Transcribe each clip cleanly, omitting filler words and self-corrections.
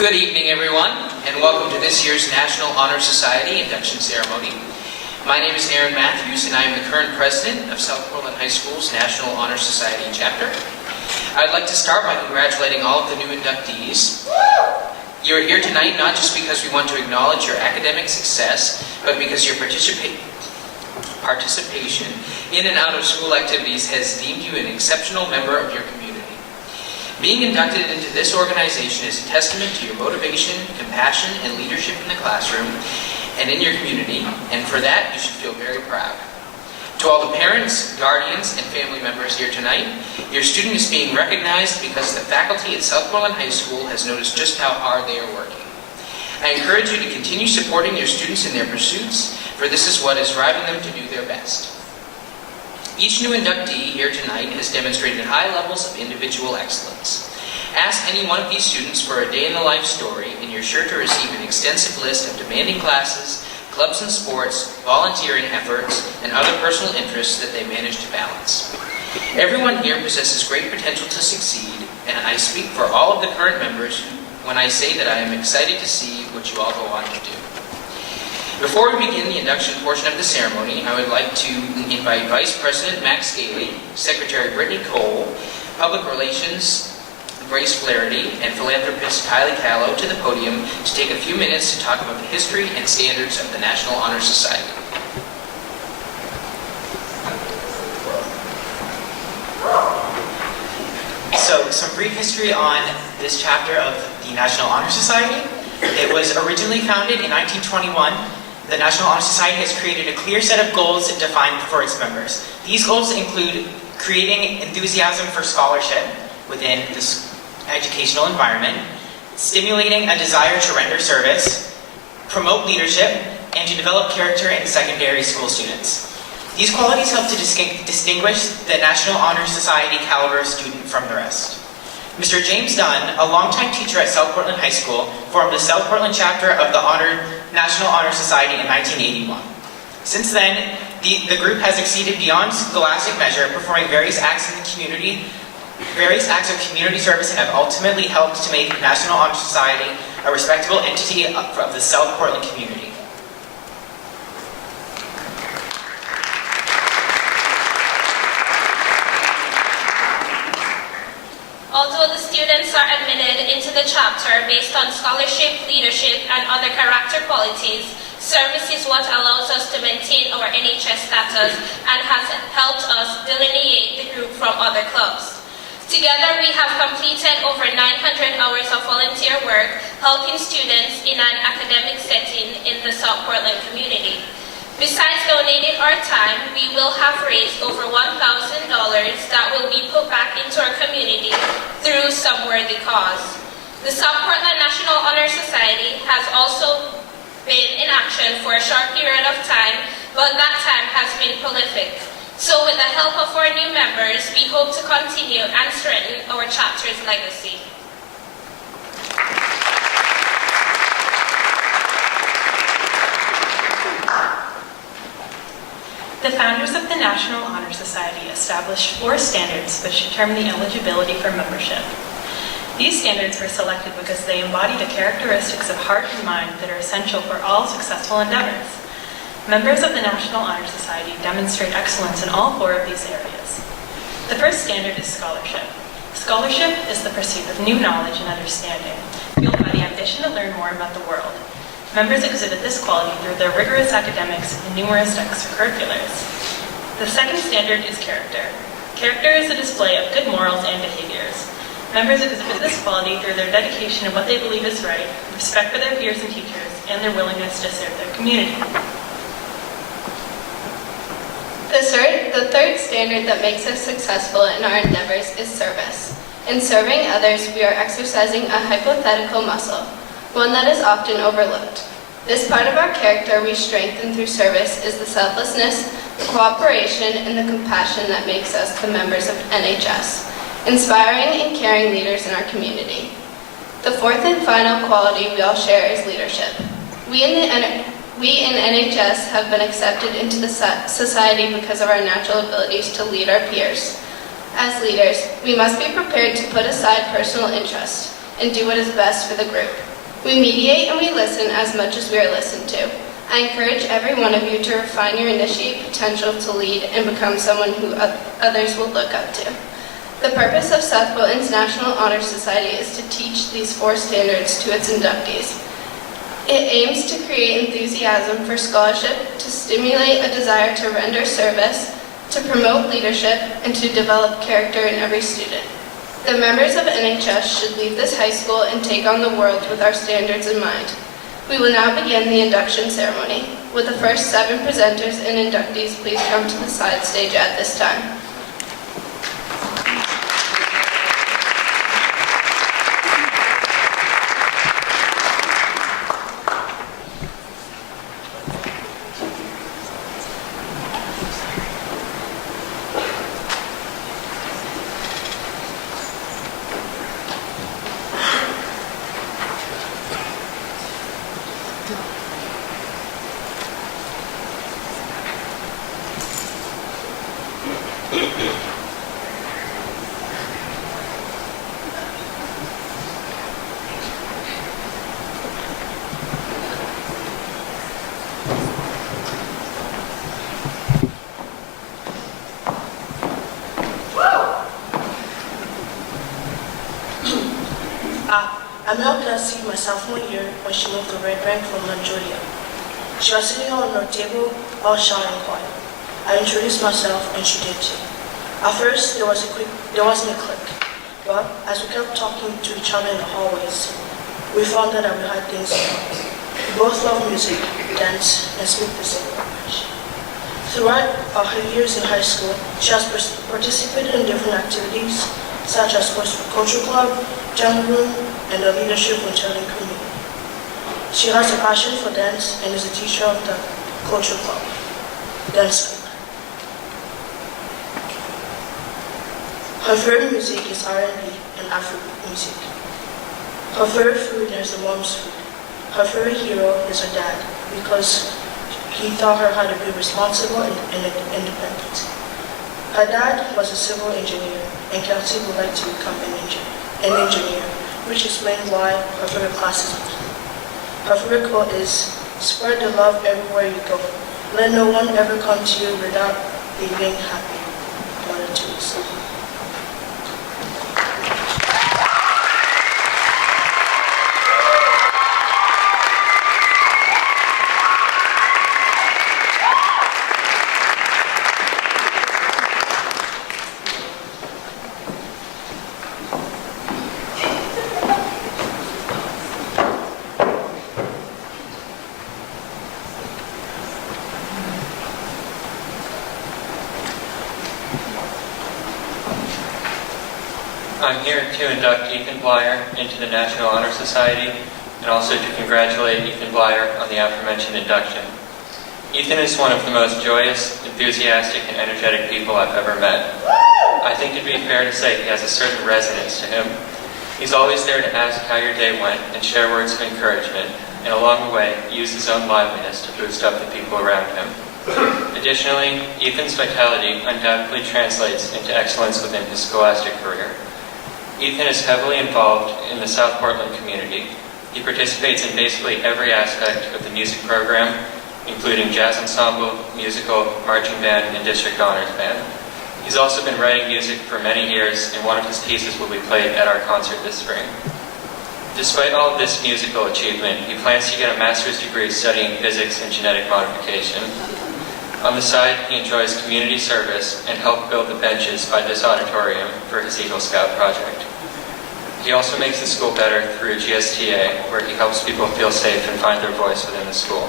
Good evening, everyone, and welcome to this year's National Honor Society induction ceremony. My name is Aaron Matthews, and I am the current president of South Portland High School's National Honor Society chapter. I'd like to start by congratulating all of the new inductees. You're here tonight not just because we want to acknowledge your academic success, but because your participation in and out of school activities has deemed you an exceptional member of your community. Being inducted into this organization is a testament to your motivation, compassion, and leadership in the classroom and in your community, and for that, you should feel very proud. To all the parents, guardians, and family members here tonight, your student is being recognized because the faculty at South Portland High School has noticed just how hard they are working. I encourage you to continue supporting your students in their pursuits, for this is what is driving them to do their best. Each new inductee here tonight has demonstrated high levels of individual excellence. Ask any one of these students for a day-in-the-life story, and you're sure to receive an extensive list of demanding classes, clubs and sports, volunteering efforts, and other personal interests that they manage to balance. Everyone here possesses great potential to succeed, and I speak for all of the current members when I say that I am excited to see what you all go on to do. Before we begin the induction portion of the ceremony, I would like to invite Vice President Max Gailey, Secretary Brittany Cole, Public Relations Grace Flaherty, and philanthropist Kylie Callow to the podium to take a few minutes to talk about the history and standards of the National Honor Society. So, some brief history on this chapter of the National Honor Society. It was originally founded in 1921. The National Honor Society has created a clear set of goals defined for its members. These goals include creating enthusiasm for scholarship within this educational environment, stimulating a desire to render service, promote leadership, and to develop character in secondary school students. These qualities help to distinguish the National Honor Society caliber student from the rest. Mr. James Dunn, a longtime teacher at South Portland High School, formed the South Portland chapter of the National Honor Society in 1981. Since then, the group has exceeded beyond scholastic measure, performing various acts of community service, and have ultimately helped to make the National Honor Society a respectable entity of the South Portland community. Although the students are admitted into the chapter based on scholarship, leadership, and other character qualities, service is what allows us to maintain our NHS status and has helped us delineate the group from other clubs. Together, we have completed over 900 hours of volunteer work helping students in an academic setting in the South Portland community. Besides donating our time, we will have raised over $1,000 that will be put back into our community through some worthy cause. The South Portland National Honor Society has also been in action for a short period of time, but that time has been prolific. So with the help of our new members, we hope to continue and strengthen our chapter's legacy. The founders of the National Honor Society established 4 standards which determine the eligibility for membership. These standards were selected because they embody the characteristics of heart and mind that are essential for all successful endeavors. Members of the National Honor Society demonstrate excellence in all 4 of these areas. The first standard is scholarship. Scholarship is the pursuit of new knowledge and understanding, fueled by the ambition to learn more about the world. Members exhibit this quality through their rigorous academics and numerous extracurriculars. The second standard is character. Character is a display of good morals and behaviors. Members exhibit this quality through their dedication to what they believe is right, respect for their peers and teachers, and their willingness to serve their community. The third standard that makes us successful in our endeavors is service. In serving others, we are exercising a hypothetical muscle, one that is often overlooked. This part of our character we strengthen through service is the selflessness, the cooperation, and the compassion that makes us the members of NHS, inspiring and caring leaders in our community. The fourth and final quality we all share is leadership. We in NHS have been accepted into the society because of our natural abilities to lead our peers. As leaders, we must be prepared to put aside personal interest and do what is best for the group. We mediate and we listen as much as we are listened to. I encourage every one of you to refine your initiate potential to lead and become someone who others will look up to. The purpose of Southfield International Honor Society is to teach these 4 standards to its inductees. It aims to create enthusiasm for scholarship, to stimulate a desire to render service, to promote leadership, and to develop character in every student. The members of NHS should leave this high school and take on the world with our standards in mind. We will now begin the induction ceremony. Would the first 7 presenters and inductees please come to the side stage at this time? I met Kelsey my sophomore year when she moved to Red Bank from Nigeria. She was sitting on her table, all shy and quiet. I introduced myself and she did too. At first, there wasn't a click, but as we kept talking to each other in the hallways, we found out that we had things in common. We both love music, dance, and speak the same language. Throughout her years in high school, she has participated in different activities, such as cultural club, jam room, and the leadership in Telling community. She has a passion for dance and is a teacher of the cultural club, dance club. Her favorite music is R&B and Afrobeat music. Her favorite food is her mom's food. Her favorite hero is her dad because he taught her how to be responsible and independent. Her dad was a civil engineer, and Kelsey would like to become an engineer, which explains why her favorite class is music. Her favorite quote is, "Spread the love everywhere you go. Let no one ever come to you without being happy." Mother Teresa. I'm here to induct Ethan Blyer into the National Honor Society and also to congratulate Ethan Blyer on the aforementioned induction. Ethan is one of the most joyous, enthusiastic, and energetic people I've ever met. I think it'd be fair to say he has a certain resonance to him. He's always there to ask how your day went and share words of encouragement, and along the way, use his own liveliness to boost up the people around him. Additionally, Ethan's vitality undoubtedly translates into excellence within his scholastic career. Ethan is heavily involved in the South Portland community. He participates in basically every aspect of the music program, including jazz ensemble, musical, marching band, and district honors band. He's also been writing music for many years, and one of his pieces will be played at our concert this spring. Despite all of this musical achievement, he plans to get a master's degree studying physics and genetic modification. On the side, he enjoys community service and helped build the benches by this auditorium for his Eagle Scout project. He also makes the school better through GSTA, where he helps people feel safe and find their voice within the school.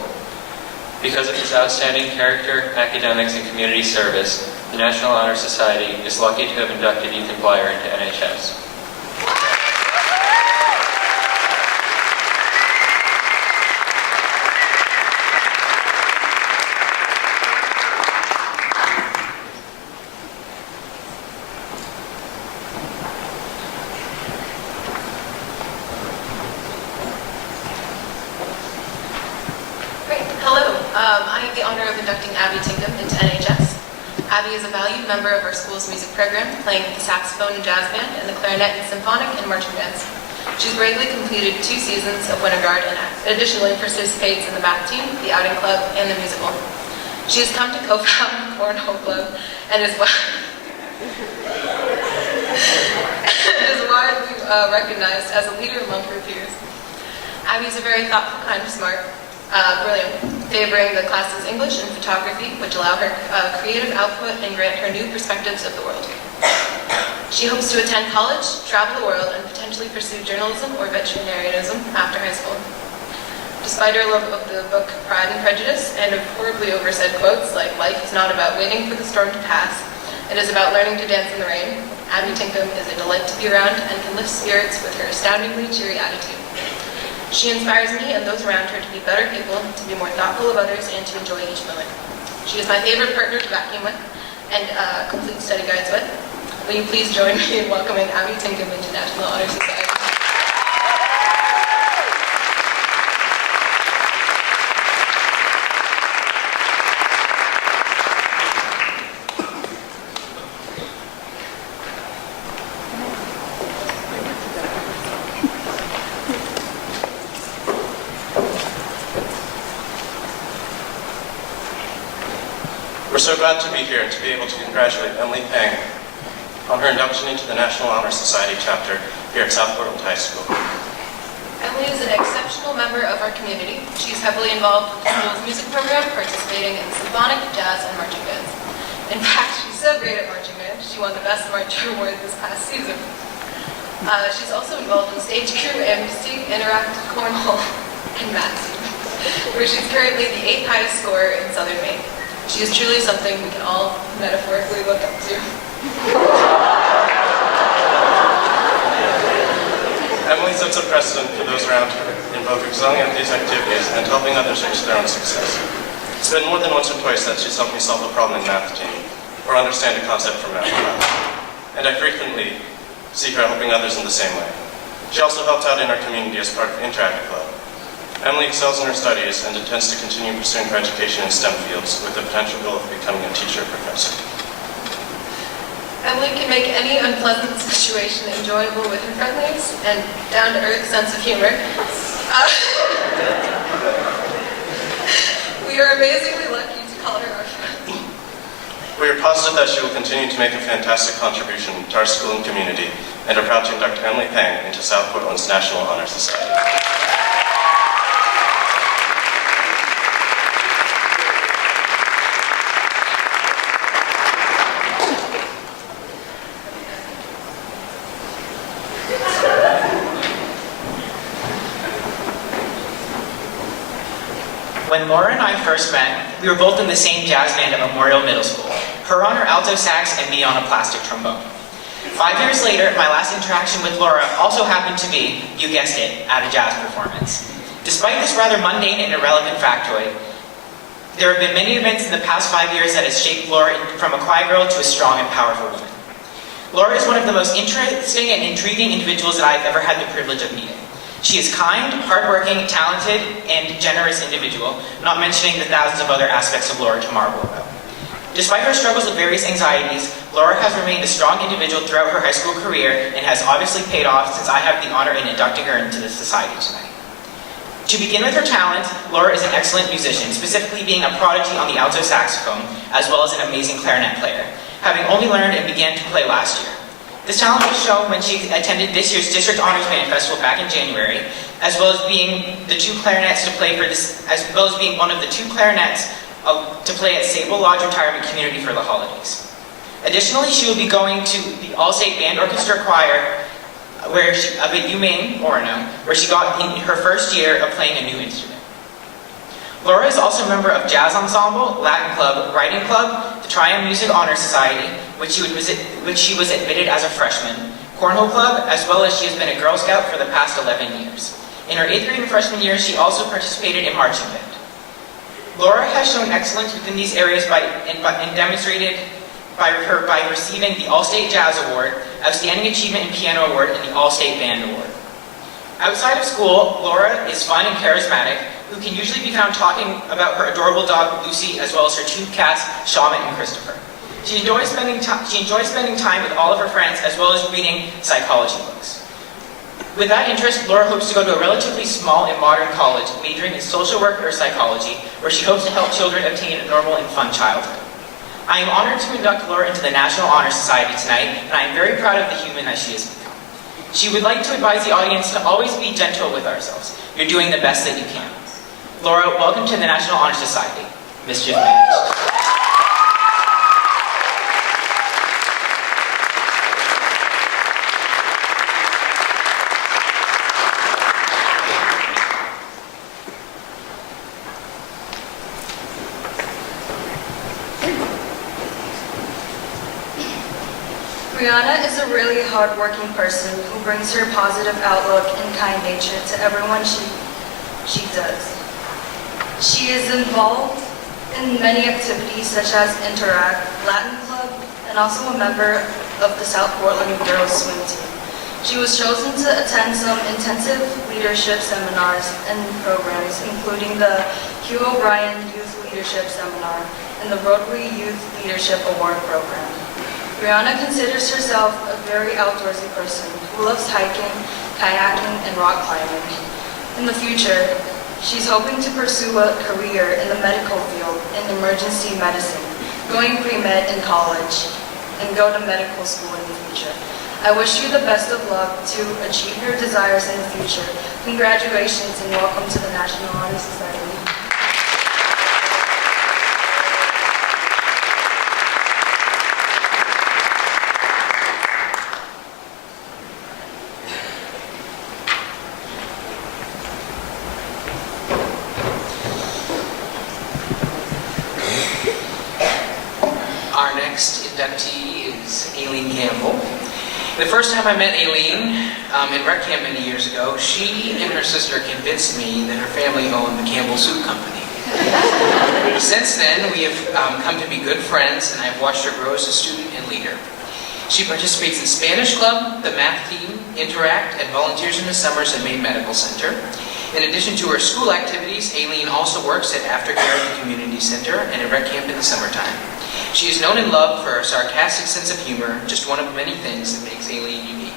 Because of his outstanding character, academics, and community service, the National Honor Society is lucky to have inducted Ethan Blyer into NHS. I have the honor of inducting Abby Tinkham into NHS. Abby is a valued member of our school's music program, playing the saxophone and jazz band, and the clarinet and symphonic and marching bands. She's bravely completed 2 seasons of Winter Guard and additionally participates in the math team, the outing club, and the musical. She has come to co-found Cornhole Club and is widely recognized as a leader among her peers. Abby is a very thoughtful, kind of smart, brilliant, favoring the classes English and photography, which allow her creative output and grant her new perspectives of the world. She hopes to attend college, travel the world, and potentially pursue journalism or veterinarianism after high school. Despite her love of the book Pride and Prejudice and of horribly oversaid quotes like "Life is not about waiting for the storm to pass, it is about learning to dance in the rain," Abby Tinkham is a delight to be around and can lift spirits with her astoundingly cheery attitude. She inspires me and those around her to be better people, to be more thoughtful of others, and to enjoy each moment. She is my favorite partner to vacuum with and complete study guides with. Will you please join me in welcoming Abby Tinkham into National Honor Society? We're so glad to be here and to be able to congratulate Emily Pang on her induction into the National Honor Society chapter here at South Portland High School. Emily is an exceptional member of our community. She's heavily involved with the school's music program, participating in symphonic, jazz, and marching bands. In fact, she's so great at marching band, she won the Best Marcher award this past season. She's also involved in stage crew, MC, interactive cornhole, and math team, where she's currently the 8th highest scorer in Southern Maine. She is truly something we can all metaphorically look up to. Emily sets a precedent for those around her in both excelling at these activities and helping others reach their own success. It's been more than once or twice that she's helped me solve a problem in math team or understand a concept from math class. And I frequently see her helping others in the same way. She also helps out in our community as part of Interact Club. Emily excels in her studies and intends to continue pursuing her education in STEM fields with the potential goal of becoming a teacher or professor. Emily can make any unpleasant situation enjoyable with her friendliness and down-to-earth sense of humor. We are amazingly lucky to call her our friend. We are positive that she will continue to make a fantastic contribution to our school and community and are proud to induct Emily Pang into South Portland's National Honor Society. When Laura and I first met, we were both in the same jazz band at Memorial Middle School, her on her alto sax and me on a plastic trombone. 5 years later, my last interaction with Laura also happened to be, you guessed it, at a jazz performance. Despite this rather mundane and irrelevant factoid, there have been many events in the past 5 years that has shaped Laura from a quiet girl to a strong and powerful woman. Laura is one of the most interesting and intriguing individuals that I've ever had the privilege of meeting. She is kind, hardworking, talented, and generous individual, not mentioning the thousands of other aspects of Laura to marvel about. Despite her struggles with various anxieties, Laura has remained a strong individual throughout her high school career and has obviously paid off since I have the honor in inducting her into this society tonight. To begin with her talent, Laura is an excellent musician, specifically being a prodigy on the alto saxophone, as well as an amazing clarinet player, having only learned and began to play last year. This talent was shown when she attended this year's District Honors Band Festival back in January, as well as being the two clarinets to play for this, as well as being one of the two clarinets to play at Sable Lodge Retirement Community for the holidays. Additionally, she will be going to the All-State Band Orchestra Choir of UMaine, Orono, where she got in her first year of playing a new instrument. Laura is also a member of Jazz Ensemble, Latin Club, Writing Club, the Triumph Music Honor Society, which she was admitted as a freshman, Cornhole Club, as well as she has been a Girl Scout for the past 11 years. In her 8th grade and freshman year, she also participated in marching band. Laura has shown excellence within these areas and demonstrated by receiving the All-State Jazz Award, Outstanding Achievement in Piano Award, and the All-State Band Award. Outside of school, Laura is fun and charismatic, who can usually be found talking about her adorable dog, Lucy, as well as her two cats, Shaman and Christopher. She enjoys spending time with all of her friends, as well as reading psychology books. With that interest, Laura hopes to go to a relatively small and modern college, majoring in social work or psychology, where she hopes to help children obtain a normal and fun childhood. I am honored to induct Laura into the National Honor Society tonight, and I am very proud of the human that she has become. She would like to advise the audience to always be gentle with ourselves. You're doing the best that you can. Laura, welcome to the National Honor Society. Mischief managed. Brianna is a really hardworking person who brings her positive outlook and kind nature to everyone she does. She is involved in many activities such as Interact, Latin Club, and also a member of the South Portland Girls Swim Team. She was chosen to attend some intensive leadership seminars and programs, including the Hugh O'Brien Youth Leadership Seminar and the Rotary Youth Leadership Award Program. Brianna considers herself a very outdoorsy person who loves hiking, kayaking, and rock climbing. In the future, she's hoping to pursue a career in the medical field in emergency medicine, going pre-med in college, and go to medical school in the future. I wish you the best of luck to achieve your desires in the future. Congratulations and welcome to the National Honor Society. Our next inductee is Aileen Campbell. The first time I met Aileen in rec camp many years ago, she and her sister convinced me that her family owned the Campbell Soup Company. Since then, we have come to be good friends, and I've watched her grow as a student and leader. She participates in Spanish Club, the math team, Interact, and volunteers in the summers at Maine Medical Center. In addition to her school activities, Aileen also works at Aftercare at the Community Center and at rec camp in the summertime. She is known and loved for her sarcastic sense of humor, just one of many things that makes Aileen unique.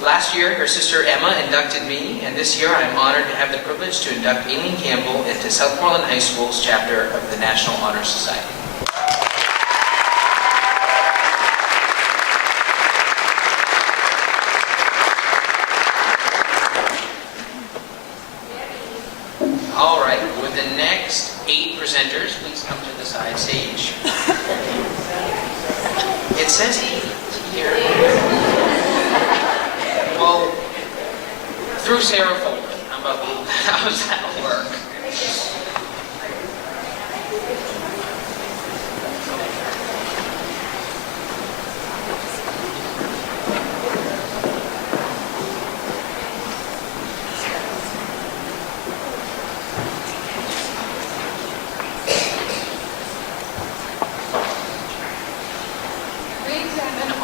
Last year, her sister Emma inducted me, and this year I am honored to have the privilege to induct Aileen Campbell into South Portland High School's chapter of the National Honor Society. All right, with the next 8 presenters, please come to the side stage. It says 8 here. Well, through Sarah Foley. How does that work?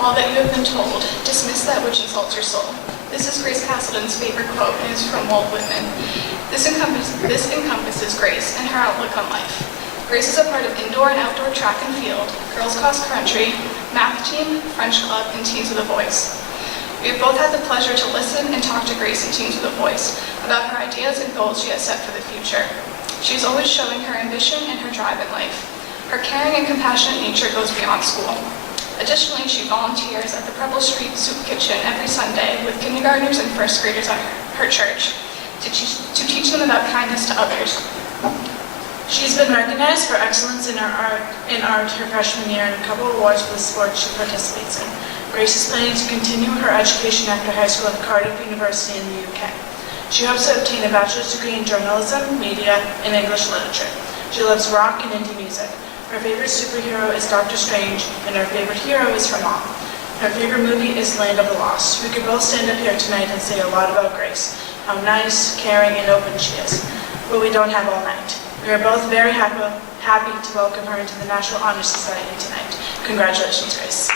All that you have been told, dismiss that which insults your soul. This is Grace Castleton's favorite quote, and is from Walt Whitman. This encompasses Grace and her outlook on life. Grace is a part of indoor and outdoor track and field, girls cross country, math team, French club, and Teens with a Voice. We have both had the pleasure to listen and talk to Grace in Teens with a Voice about her ideas and goals she has set for the future. She is always showing her ambition and her drive in life. Her caring and compassionate nature goes beyond school. Additionally, she volunteers at the Preble Street Soup Kitchen every Sunday with kindergartners and first graders at her church to teach them about kindness to others. She's been recognized for excellence in art her freshman year and a couple awards for the sports she participates in. Grace is planning to continue her education after high school at Cardiff University in the UK. She hopes to obtain a bachelor's degree in journalism, media, and English literature. She loves rock and indie music. Her favorite superhero is Doctor Strange, and her favorite hero is her mom. Her favorite movie is Land of the Lost. We could both stand up here tonight and say a lot about Grace, how nice, caring, and open she is. But we don't have all night. We are both very happy to welcome her into the National Honor Society tonight. Congratulations, Grace.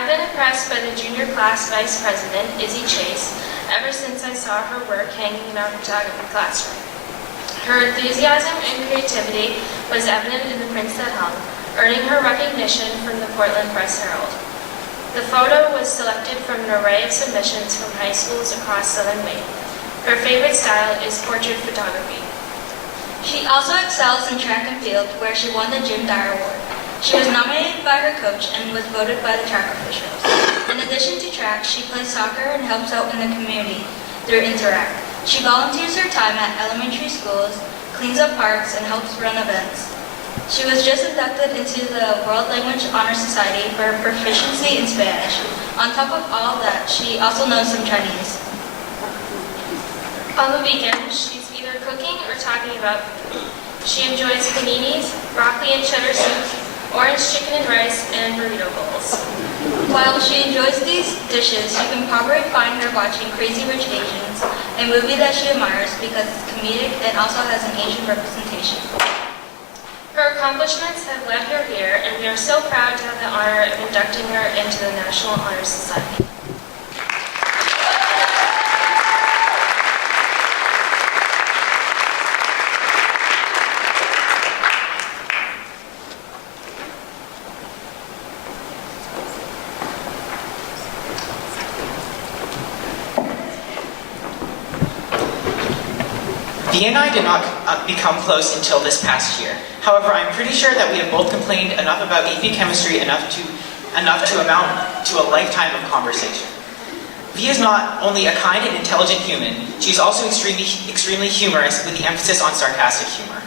I've been impressed by the junior class vice president, Izzy Chase, ever since I saw her work hanging in our photography classroom. Her enthusiasm and creativity was evident in the prints that hung, earning her recognition from the Portland Press Herald. The photo was selected from an array of submissions from high schools across Southern Maine. Her favorite style is portrait photography. She also excels in track and field, where she won the Jim Dyer Award. She was nominated by her coach and was voted by the track officials. In addition to track, she plays soccer and helps out in the community through Interact. She volunteers her time at elementary schools, cleans up parks, and helps run events. She was just inducted into the World Language Honor Society for her proficiency in Spanish. On top of all that, she also knows some Chinese. On the weekends, she's either cooking or talking about food. She enjoys paninis, broccoli and cheddar soup, orange chicken and rice, and burrito bowls. While she enjoys these dishes, you can probably find her watching Crazy Rich Asians, a movie that she admires because it's comedic and also has an Asian representation. Her accomplishments have led her here, and we are so proud to have the honor of inducting her into the National Honor Society. Vee and I did not become close until this past year. However, I'm pretty sure that we have both complained enough about AP chemistry enough to amount to a lifetime of conversation. Vee is not only a kind and intelligent human, she's also extremely humorous with the emphasis on sarcastic humor.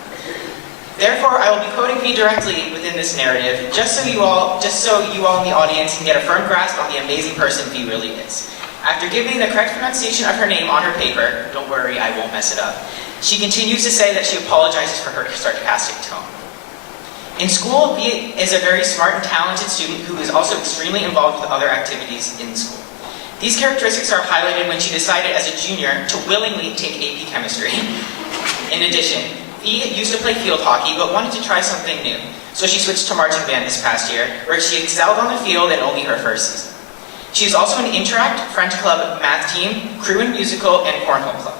Therefore, I will be quoting Vee directly within this narrative, just so you all in the audience can get a firm grasp on the amazing person Vee really is. After giving the correct pronunciation of her name on her paper, don't worry, I won't mess it up, she continues to say that she apologizes for her sarcastic tone. In school, Vee is a very smart and talented student who is also extremely involved with other activities in school. These characteristics are highlighted when she decided as a junior to willingly take AP chemistry. In addition, Vee used to play field hockey but wanted to try something new, so she switched to marching band this past year, where she excelled on the field in only her first season. She is also an Interact, French club, math team, crew and musical, and cornhole club.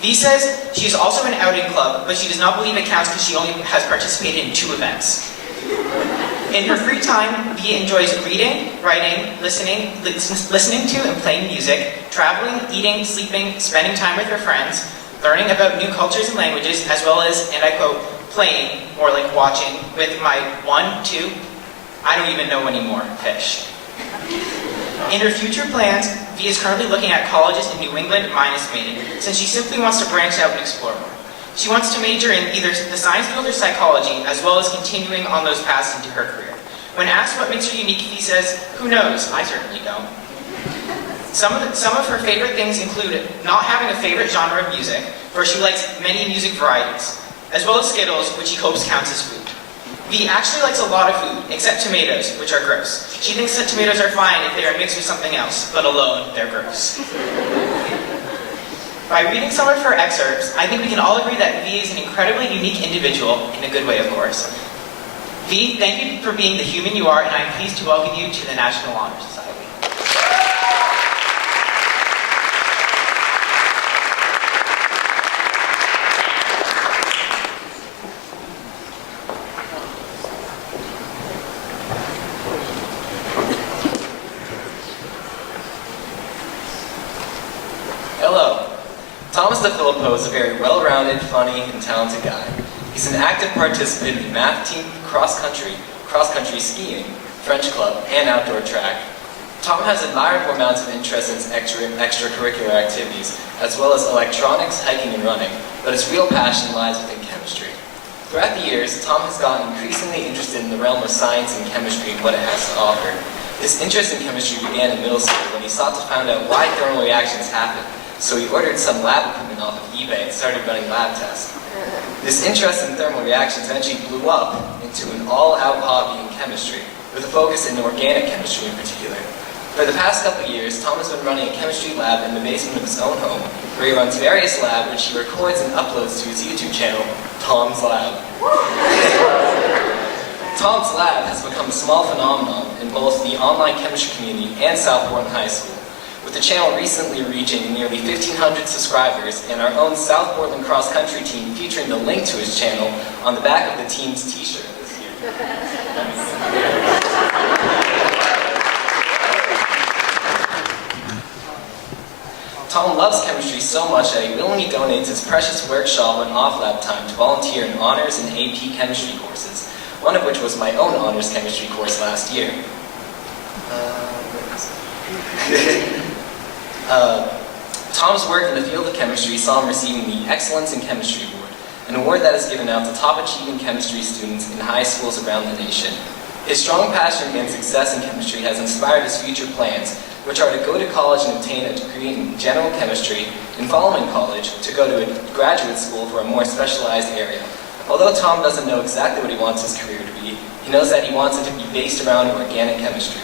Vee says she is also an outing club, but she does not believe it counts because she only has participated in 2 events. In her free time, Vee enjoys reading, writing, listening to and playing music, traveling, eating, sleeping, spending time with her friends, learning about new cultures and languages, as well as, and I quote, playing, or like watching, with my 1, 2, I don't even know anymore, fish. In her future plans, Vee is currently looking at colleges in New England minus Maine, since she simply wants to branch out and explore more. She wants to major in either the science field or psychology, as well as continuing on those paths into her career. When asked what makes her unique, Vee says, "Who knows? I certainly don't." Some of her favorite things include not having a favorite genre of music, for she likes many music varieties, as well as Skittles, which she hopes counts as food. Vee actually likes a lot of food, except tomatoes, which are gross. She thinks that tomatoes are fine if they are mixed with something else, but alone, they're gross. By reading some of her excerpts, I think we can all agree that Vee is an incredibly unique individual, in a good way, of course. Vee, thank you for being the human you are, and I'm pleased to welcome you to the National Honor Society. Hello. Thomas DeFilippo is a very well-rounded, funny, and talented guy. He's an active participant in math team, cross-country skiing, French club, and outdoor track. Tom has admirable amounts of interest in extracurricular activities, as well as electronics, hiking, and running, but his real passion lies within chemistry. Throughout the years, Tom has gotten increasingly interested in the realm of science and chemistry and what it has to offer. His interest in chemistry began in middle school when he sought to find out why thermal reactions happen, so he ordered some lab equipment off of eBay and started running lab tests. This interest in thermal reactions eventually blew up into an all-out hobby in chemistry, with a focus in organic chemistry in particular. For the past couple of years, Tom has been running a chemistry lab in the basement of his own home, where he runs various labs which he records and uploads to his YouTube channel, Tom's Lab. Tom's lab has become a small phenomenon in both the online chemistry community and South Portland High School, with the channel recently reaching nearly 1,500 subscribers and our own South Portland cross-country team featuring the link to his channel on the back of the team's t-shirt this year. Tom loves chemistry so much that he willingly donates his precious workshop and off-lab time to volunteer in honors and AP chemistry courses, one of which was my own honors chemistry course last year. Tom's work in the field of chemistry saw him receiving the Excellence in Chemistry Award, an award that is given out to top achieving chemistry students in high schools around the nation. His strong passion and success in chemistry has inspired his future plans, which are to go to college and obtain a degree in general chemistry, and following college, to go to a graduate school for a more specialized area. Although Tom doesn't know exactly what he wants his career to be, he knows that he wants it to be based around organic chemistry.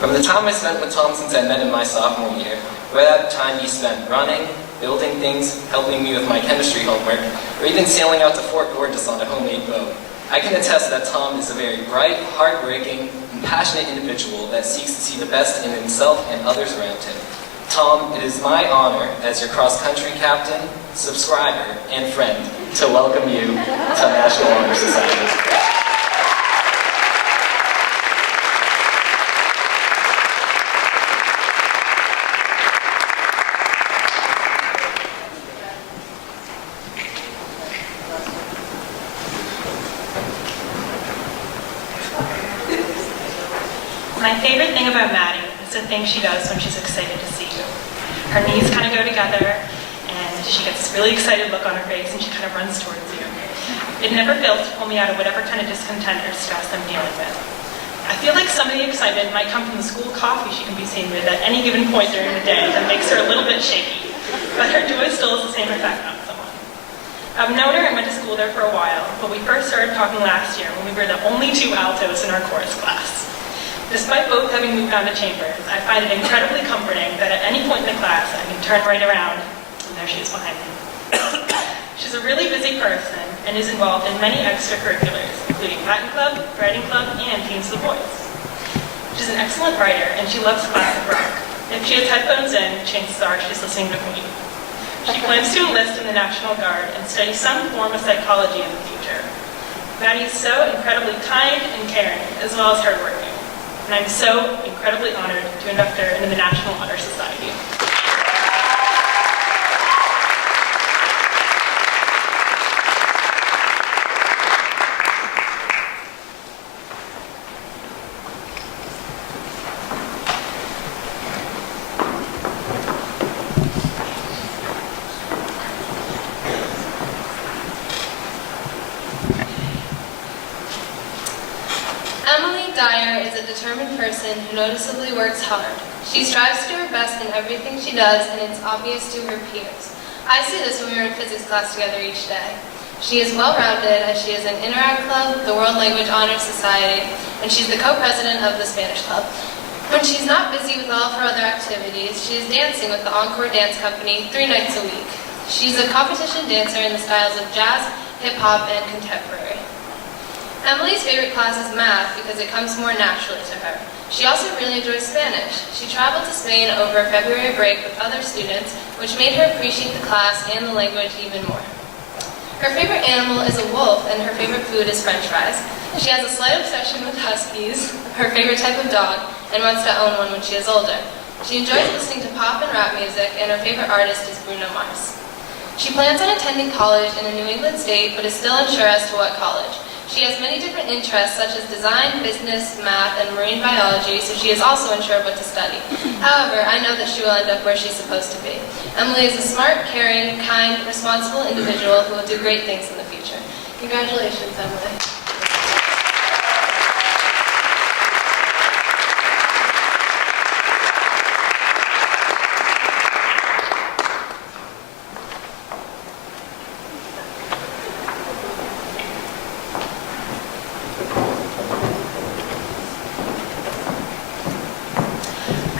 From the time I spent with Tom since I met him my sophomore year, whether that time he spent running, building things, helping me with my chemistry homework, or even sailing out to Fort Gorgeous on a homemade boat, I can attest that Tom is a very bright, hardworking, and passionate individual that seeks to see the best in himself and others around him. Tom, it is my honor as your cross-country captain, subscriber, and friend to welcome you to National Honor Society. My favorite thing about Maddie is the thing she does when she's excited to see you. Her knees kind of go together, and she gets this really excited look on her face, and she kind of runs towards you. It never fails to pull me out of whatever kind of discontent or stress I'm dealing with. I feel like some of the excitement might come from the school coffee she can be seen with at any given point during the day that makes her a little bit shaky, but her joy still has the same effect on someone. I've known her and went to school there for a while, but we first started talking last year when we were the only two altos in our chorus class. Despite both having moved on to chambers, I find it incredibly comforting that at any point in the class I can turn right around, and there she is behind me. She's a really busy person and is involved in many extracurriculars, including Latin Club, Writing Club, and Teams of the Boys. She's an excellent writer, and she loves classic rock. If she has headphones in, chances are she's listening to Queen. She plans to enlist in the National Guard and study some form of psychology in the future. Maddie is so incredibly kind and caring, as well as hardworking. And I'm so incredibly honored to induct her into the National Honor Society. Dyer is a determined person who noticeably works hard. She strives to do her best in everything she does, and it's obvious to her peers. I see this when we are in physics class together each day. She is well-rounded, as she is in Interact Club, the World Language Honor Society, and she's the co-president of the Spanish Club. When she's not busy with all of her other activities, she is dancing with the Encore Dance Company 3 nights a week. She's a competition dancer in the styles of jazz, hip-hop, and contemporary. Emily's favorite class is math because it comes more naturally to her. She also really enjoys Spanish. She traveled to Spain over February break with other students, which made her appreciate the class and the language even more. Her favorite animal is a wolf, and her favorite food is French fries. She has a slight obsession with huskies, her favorite type of dog, and wants to own one when she is older. She enjoys listening to pop and rap music, and her favorite artist is Bruno Mars. She plans on attending college in a New England state, but is still unsure as to what college. She has many different interests, such as design, business, math, and marine biology, so she is also unsure what to study. However, I know that she will end up where she's supposed to be. Emily is a smart, caring, kind, responsible individual who will do great things in the future. Congratulations, Emily.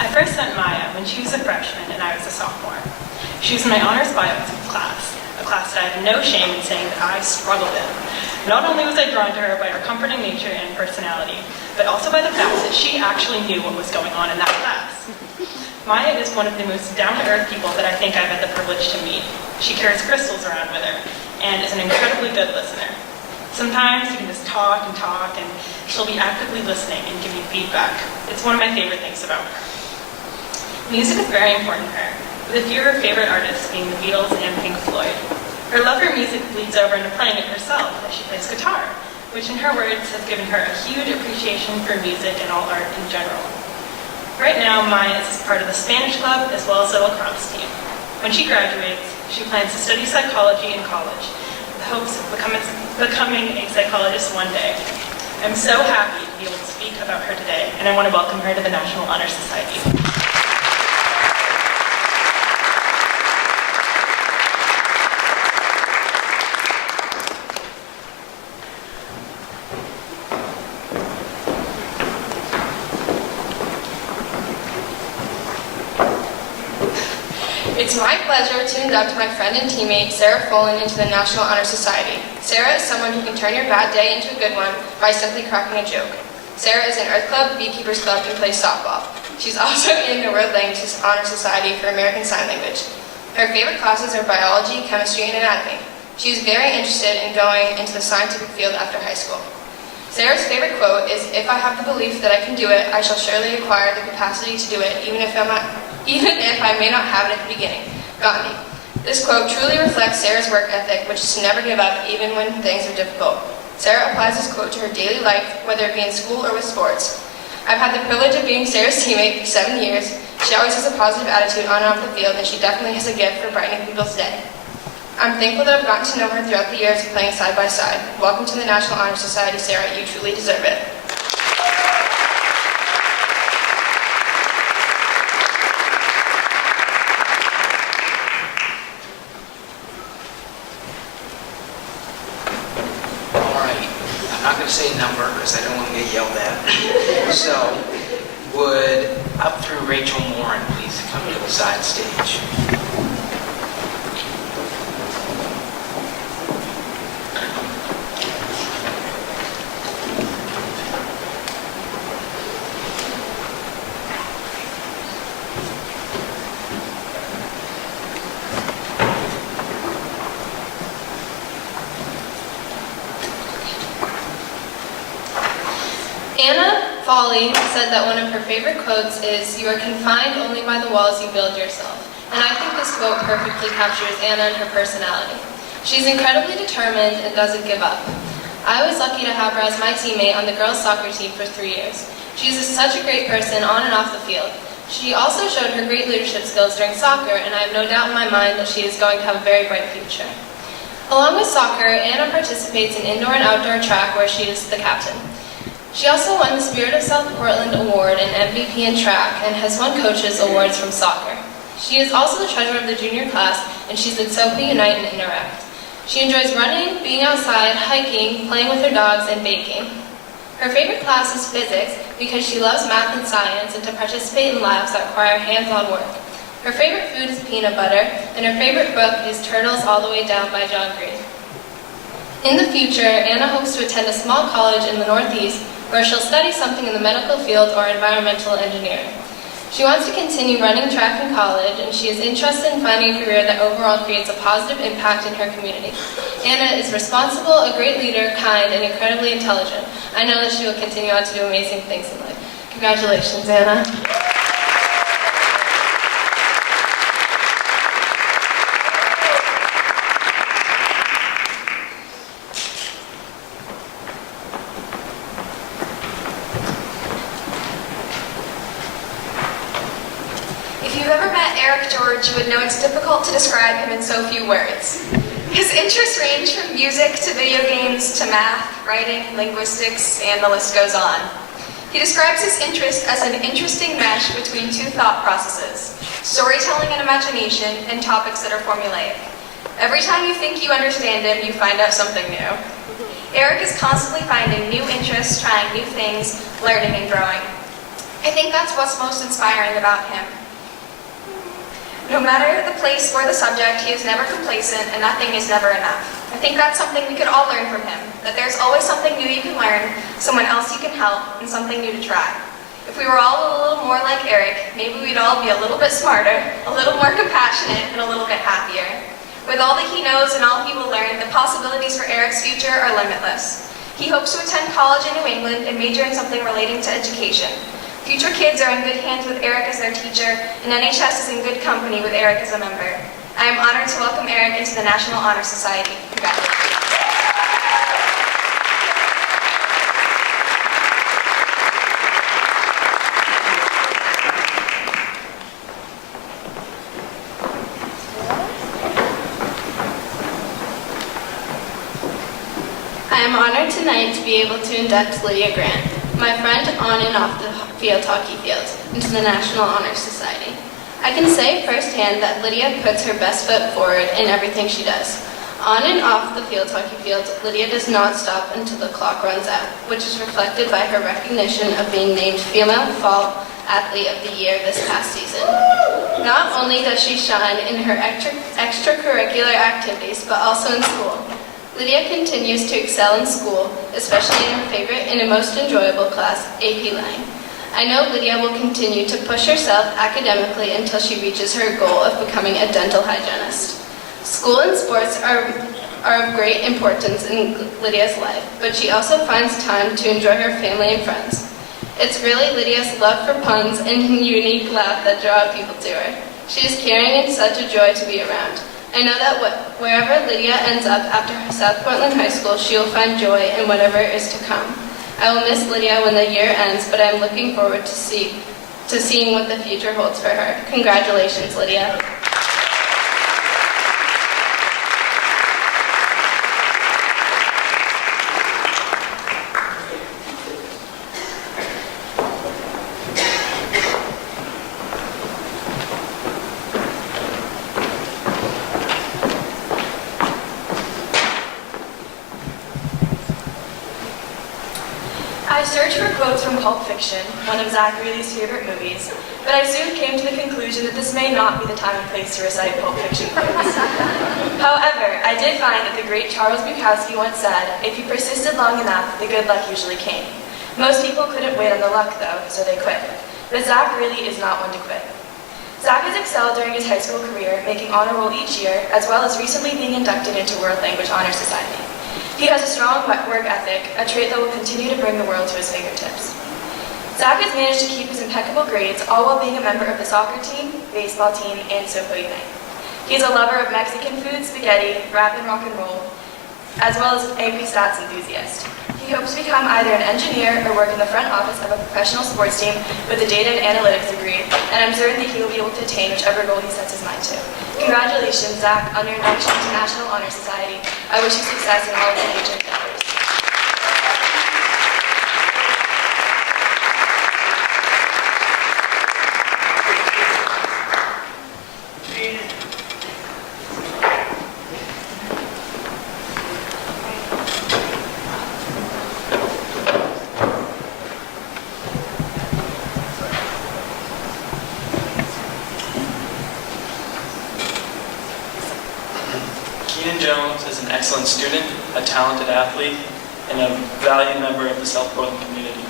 I first met Maya when she was a freshman and I was a sophomore. She was in my honors bio class, a class that I have no shame in saying that I struggled in. Not only was I drawn to her by her comforting nature and personality, but also by the fact that she actually knew what was going on in that class. Maya is one of the most down-to-earth people that I think I've had the privilege to meet. She carries crystals around with her and is an incredibly good listener. Sometimes you can just talk, and she'll be actively listening and giving feedback. It's one of my favorite things about her. Music is very important to her, with a few of her favorite artists being the Beatles and Pink Floyd. Her love for music bleeds over into playing it herself as she plays guitar, which in her words has given her a huge appreciation for music and all art in general. Right now, Maya is part of the Spanish club as well as the lacrosse team. When she graduates, she plans to study psychology in college, with hopes of becoming a psychologist one day. I'm so happy to be able to speak about her today, and I want to welcome her to the National Honor Society. It's my pleasure to induct my friend and teammate, Sarah Folan, into the National Honor Society. Sarah is someone who can turn your bad day into a good one by simply cracking a joke. Sarah is in Earth Club, Beekeepers Club, and plays softball. She's also in the World Language Honor Society for American Sign Language. Her favorite classes are biology, chemistry, and anatomy. She is very interested in going into the scientific field after high school. Sarah's favorite quote is, "If I have the belief that I can do it, I shall surely acquire the capacity to do it, even if I may not have it at the beginning." Gandhi. This quote truly reflects Sarah's work ethic, which is to never give up even when things are difficult. Sarah applies this quote to her daily life, whether it be in school or with sports. I've had the privilege of being Sarah's teammate for 7 years. She always has a positive attitude on and off the field, and she definitely has a gift for brightening people's day. I'm thankful that I've gotten to know her throughout the years of playing side by side. Welcome to the National Honor Society, Sarah. You truly deserve it. All right, I'm not going to say a number because I don't want to get yelled at. So, would up through Rachel Morin please come to the side stage? Anna Foley said that one of her favorite quotes is, "You are confined only by the walls you build yourself." And I think this quote perfectly captures Anna and her personality. She's incredibly determined and doesn't give up. I was lucky to have her as my teammate on the girls' soccer team for 3 years. She's such a great person on and off the field. She also showed her great leadership skills during soccer, and I have no doubt in my mind that she is going to have a very bright future. Along with soccer, Anna participates in indoor and outdoor track where she is the captain. She also won the Spirit of South Portland Award and MVP in track and has won coaches awards from soccer. She is also the treasurer of the junior class, and she's in SOPA Unite and Interact. She enjoys running, being outside, hiking, playing with her dogs, and baking. Her favorite class is physics because she loves math and science and to participate in labs that require hands-on work. Her favorite food is peanut butter, and her favorite book is Turtles All the Way Down by John Green. In the future, Anna hopes to attend a small college in the Northeast where she'll study something in the medical field or environmental engineering. She wants to continue running track in college, and she is interested in finding a career that overall creates a positive impact in her community. Anna is responsible, a great leader, kind, and incredibly intelligent. I know that she will continue on to do amazing things in life. Congratulations, Anna. You would know it's difficult to describe him in so few words. His interests range from music to video games to math, writing, linguistics, and the list goes on. He describes his interest as an interesting mesh between two thought processes, storytelling and imagination, and topics that are formulaic. Every time you think you understand him, you find out something new. Eric is constantly finding new interests, trying new things, learning and growing. I think that's what's most inspiring about him. No matter the place or the subject, he is never complacent and nothing is never enough. I think that's something we could all learn from him, that there's always something new you can learn, someone else you can help, and something new to try. If we were all a little more like Eric, maybe we'd all be a little bit smarter, a little more compassionate, and a little bit happier. With all that he knows and all he will learn, the possibilities for Eric's future are limitless. He hopes to attend college in New England and major in something relating to education. Future kids are in good hands with Eric as their teacher, and NHS is in good company with Eric as a member. I am honored to welcome Eric into the National Honor Society. Congratulations. I am honored tonight to be able to induct Lydia Grant, my friend on and off the hockey field, into the National Honor Society. I can say firsthand that Lydia puts her best foot forward in everything she does. On and off the hockey field, Lydia does not stop until the clock runs out, which is reflected by her recognition of being named Female Fall Athlete of the Year this past season. Not only does she shine in her extracurricular activities, but also in school. Lydia continues to excel in school, especially in her favorite and most enjoyable class, AP Lang. I know Lydia will continue to push herself academically until she reaches her goal of becoming a dental hygienist. School and sports are of great importance in Lydia's life, but she also finds time to enjoy her family and friends. It's really Lydia's love for puns and unique laugh that draw people to her. She is caring and such a joy to be around. I know that wherever Lydia ends up after South Portland High School, she will find joy in whatever is to come. I will miss Lydia when the year ends, but I am looking forward to seeing what the future holds for her. Congratulations, Lydia. I searched for quotes from Pulp Fiction, one of Zach Reilly's favorite movies, but I soon came to the conclusion that this may not be the time and place to recite Pulp Fiction quotes. However, I did find that the great Charles Bukowski once said, if you persisted long enough, the good luck usually came. Most people couldn't wait on the luck, though, so they quit. But Zach Reilly is not one to quit. Zach has excelled during his high school career, making honor roll each year, as well as recently being inducted into World Language Honor Society. He has a strong work ethic, a trait that will continue to bring the world to his fingertips. Zach has managed to keep his impeccable grades, all while being a member of the soccer team, baseball team, and Soho Unite. He's a lover of Mexican food, spaghetti, rap and rock and roll, as well as AP Stats enthusiast. He hopes to become either an engineer or work in the front office of a professional sports team with a data and analytics degree, and I'm certain that he will be able to attain whichever goal he sets his mind to. Congratulations, Zach, on your induction to National Honor Society. I wish you success in all of your future endeavors. Jones is an excellent student, a talented athlete, and a valued member of the South Portland community.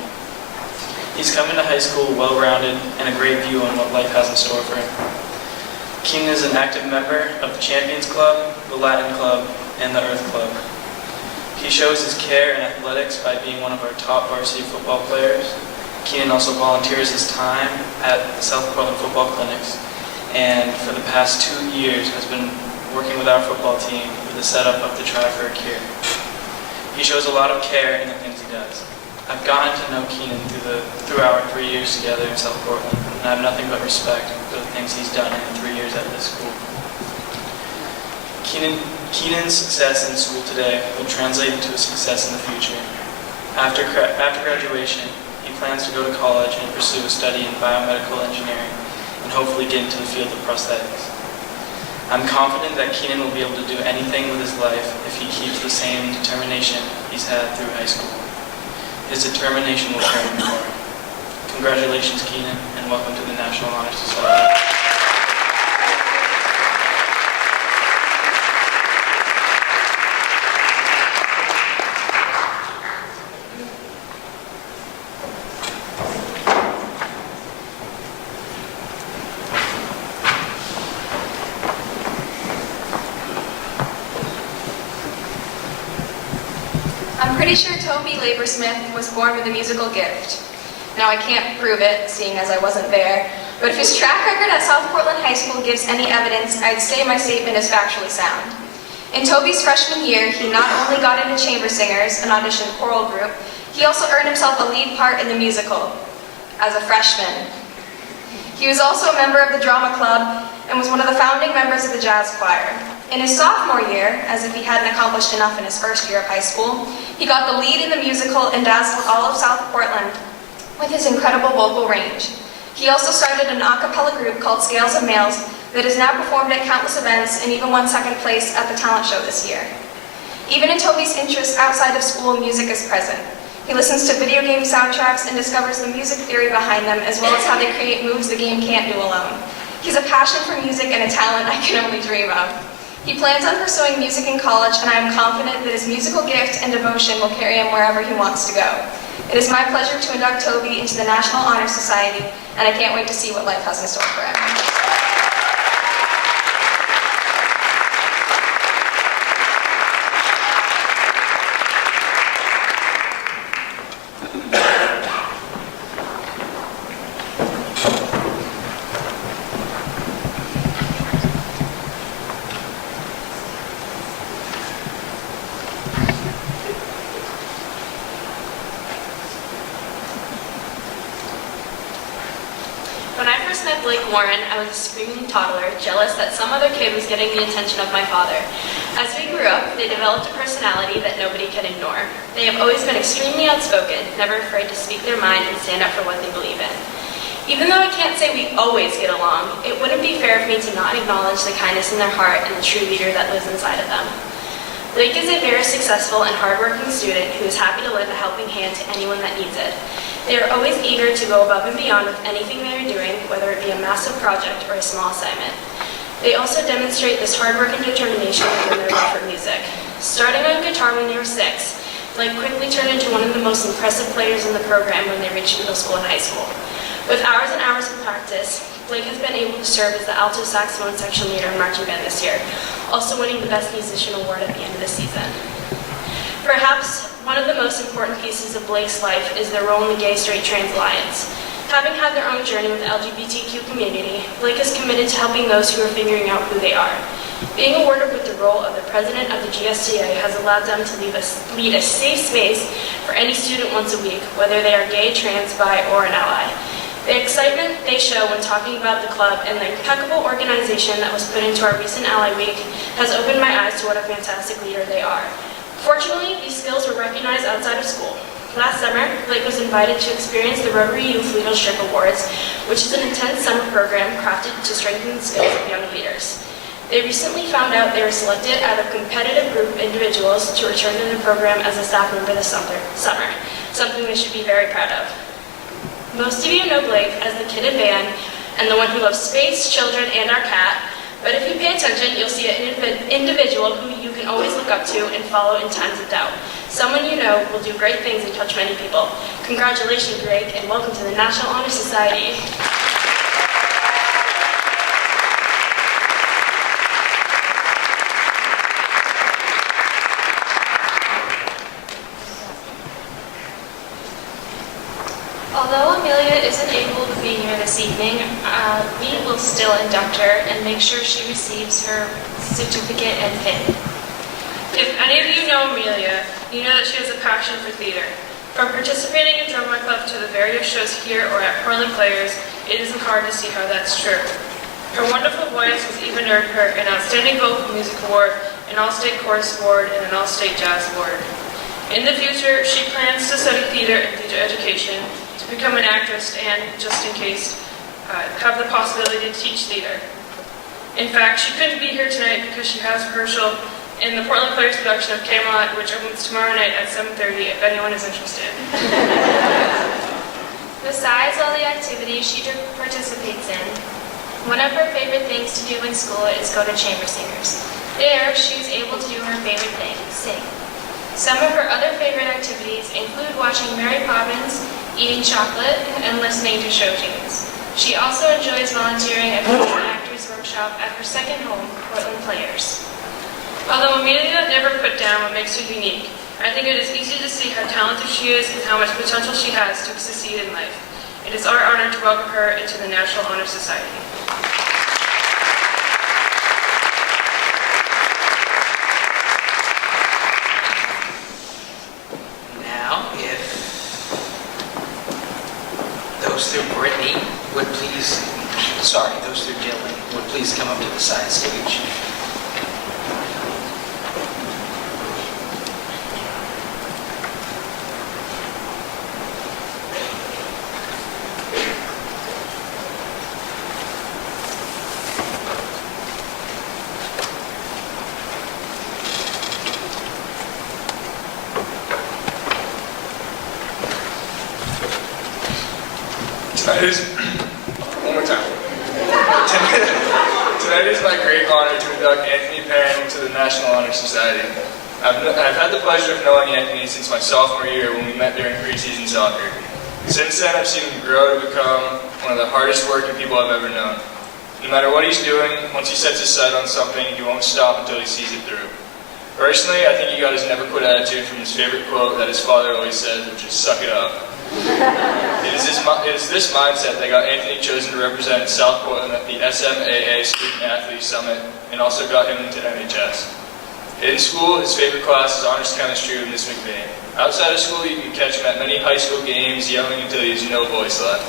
He's come into high school well-rounded and a great view on what life has in store for him. Keenan is an active member of the Champions Club, the Latin Club, and the Earth Club. He shows his care in athletics by being one of our top varsity football players. Keenan also volunteers his time at the South Portland football clinics, and for the past 2 years has been working with our football team with the setup of the Try for a Cure. He shows a lot of care in the things he does. I've gotten to know Keenan through our 3 years together in South Portland, and I have nothing but respect for the things he's done in the 3 years at this school. Keenan's success in school today will translate into his success in the future. After graduation, he plans to go to college and pursue a study in biomedical engineering and hopefully get into the field of prosthetics. I'm confident that Keenan will be able to do anything with his life if he keeps the same determination he's had through high school. His determination will carry him forward. Congratulations, Keenan, and welcome to the National Honor Society. pretty sure Toby Laborsmith was born with a musical gift. Now, I can't prove it, seeing as I wasn't there, but if his track record at South Portland High School gives any evidence, I'd say my statement is factually sound. In Toby's freshman year, he not only got into Chamber Singers, an audition choral group, he also earned himself a lead part in the musical as a freshman. He was also a member of the drama club and was one of the founding members of the jazz choir. In his sophomore year, as if he hadn't accomplished enough in his first year of high school, he got the lead in the musical and dazzled all of South Portland with his incredible vocal range. He also started an a cappella group called Scales of Males that has now performed at countless events and even won second place at the talent show this year. Even in Toby's interests outside of school, music is present. He listens to video game soundtracks and discovers the music theory behind them, as well as how they create moves the game can't do alone. He's a passion for music and a talent I can only dream of. He plans on pursuing music in college, and I am confident that his musical gift and devotion will carry him wherever he wants to go. It is my pleasure to induct Toby into the National Honor Society, and I can't wait to see what life has in store for him. When I first met Blake Warren, I was a screaming toddler, jealous that some other kid was getting the attention of my father. As we grew up, they developed a personality that nobody can ignore. They have always been extremely outspoken, never afraid to speak their mind and stand up for what they believe in. Even though I can't say we always get along, it wouldn't be fair for me to not acknowledge the kindness in their heart and the true leader that lives inside of them. Blake is a very successful and hardworking student who is happy to lend a helping hand to anyone that needs it. They are always eager to go above and beyond with anything they are doing, whether it be a massive project or a small assignment. They also demonstrate this hard work and determination within their love for music. Starting on guitar when they were 6, Blake quickly turned into one of the most impressive players in the program when they reached middle school and high school. With hours and hours of practice, Blake has been able to serve as the alto saxophone section leader in marching band this year, also winning the Best Musician Award at the end of the season. Perhaps one of the most important pieces of Blake's life is their role in the Gay Straight Trans Alliance. Having had their own journey with the LGBTQ community, Blake is committed to helping those who are figuring out who they are. Being awarded with the role of the president of the GSTA has allowed them to lead a safe space for any student once a week, whether they are gay, trans, bi, or an ally. The excitement they show when talking about the club and the impeccable organization that was put into our recent Ally Week has opened my eyes to what a fantastic leader they are. Fortunately, these skills were recognized outside of school. Last summer, Blake was invited to experience the Rotary Youth Leadership Awards, which is an intense summer program crafted to strengthen the skills of young leaders. They recently found out they were selected out of a competitive group of individuals to return to the program as a staff member this summer, something they should be very proud of. Most of you know Blake as the kid in band and the one who loves space, children, and our cat, but if you pay attention, you'll see an individual who you can always look up to and follow in times of doubt. Someone you know will do great things and touch many people. Congratulations, Blake, and welcome to the National Honor Society. Although Amelia isn't able to be here this evening, we will still induct her and make sure she receives her certificate and pin. If any of you know Amelia, you know that she has a passion for theater. From participating in drama club to the various shows here or at Portland Players, it isn't hard to see how that's true. Her wonderful voice has even earned her an Outstanding Vocal Music Award, an All-State Chorus Award, and an All-State Jazz Award. In the future, she plans to study theater and theater education, to become an actress, and, just in case, have the possibility to teach theater. In fact, she couldn't be here tonight because she has rehearsal in the Portland Players production of Camelot, which opens tomorrow night at 7:30 if anyone is interested. Besides all the activities she participates in, one of her favorite things to do in school is go to Chamber Singers. There, she's able to do her favorite thing, sing. Some of her other favorite activities include watching Mary Poppins, eating chocolate, and listening to show tunes. She also enjoys volunteering at the Actors Workshop at her second home, Portland Players. Although Amelia never put down what makes her unique, I think it is easy to see how talented she is and how much potential she has to succeed in life. It is our honor to welcome her into the National Honor Society. Now, if those through Brittany would please, those through Dylan would please come up to the side stage. One more time. Tonight is my great honor to induct Anthony Perrin into the National Honor Society. I've had the pleasure of knowing Anthony since my sophomore year when we met during preseason soccer. Since then, I've seen him grow to become one of the hardest working people I've ever known. No matter what he's doing, once he sets his sight on something, he won't stop until he sees it through. Personally, I think he got his never quit attitude from his favorite quote that his father always says, which is, "Suck it up." It is this mindset that got Anthony chosen to represent South Portland at the SMAA Student Athlete Summit and also got him into NHS. In school, his favorite class is honors chemistry with Miss McVeigh. Outside of school, you can catch him at many high school games yelling until he has no voice left.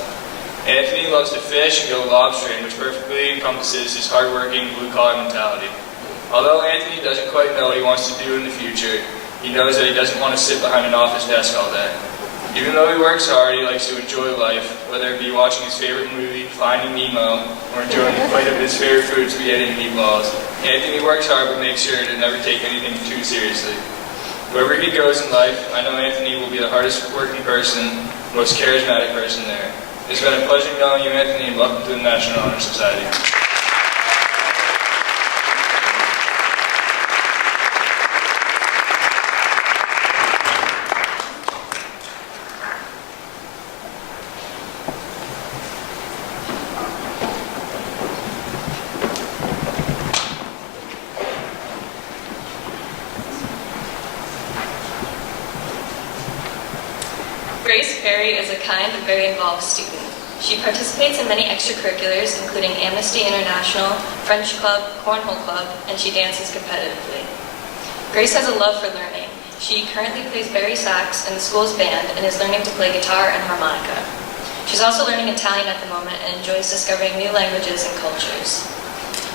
Anthony loves to fish and go lobstering, which perfectly encompasses his hardworking, blue-collar mentality. Although Anthony doesn't quite know what he wants to do in the future, he knows that he doesn't want to sit behind an office desk all day. Even though he works hard, he likes to enjoy life, whether it be watching his favorite movie, Finding Nemo, or enjoying a plate of his favorite food, spaghetti and meatballs. Anthony works hard but makes sure to never take anything too seriously. Wherever he goes in life, I know Anthony will be the hardest working person, most charismatic person there. It's been a pleasure knowing you, Anthony, and welcome to the National Honor Society. Grace Perry is a kind and very involved student. She participates in many extracurriculars, including Amnesty International, French Club, Cornhole Club, and she dances competitively. Grace has a love for learning. She currently plays bari sax in the school's band and is learning to play guitar and harmonica. She's also learning Italian at the moment and enjoys discovering new languages and cultures.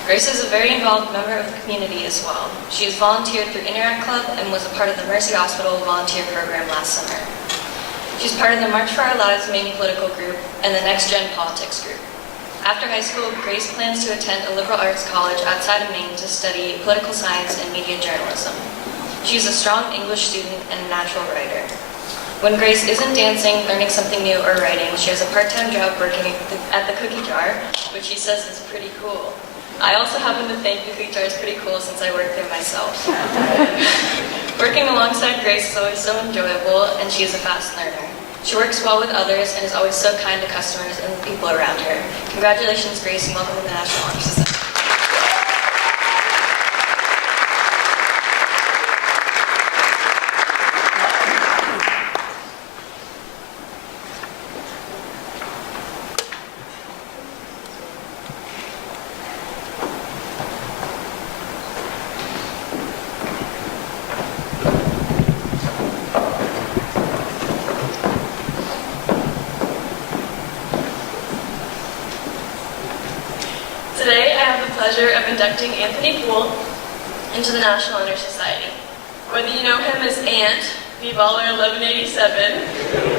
Grace is a very involved member of the community as well. She has volunteered through Interact Club and was a part of the Mercy Hospital volunteer program last summer. She's part of the March for Our Lives Maine political group and the Next Gen Politics group. After high school, Grace plans to attend a liberal arts college outside of Maine to study political science and media journalism. She's a strong English student and a natural writer. When Grace isn't dancing, learning something new, or writing, she has a part-time job working at the Cookie Jar, which she says is pretty cool. I also happen to think the Cookie Jar is pretty cool since I work there myself. Working alongside Grace is always so enjoyable, and she is a fast learner. She works well with others and is always so kind to customers and the people around her. Congratulations, Grace, and welcome to the National Honor Society. Today, I have the pleasure of inducting Anthony Poole into the National Honor Society. Whether you know him as Ant, B-Baller 1187,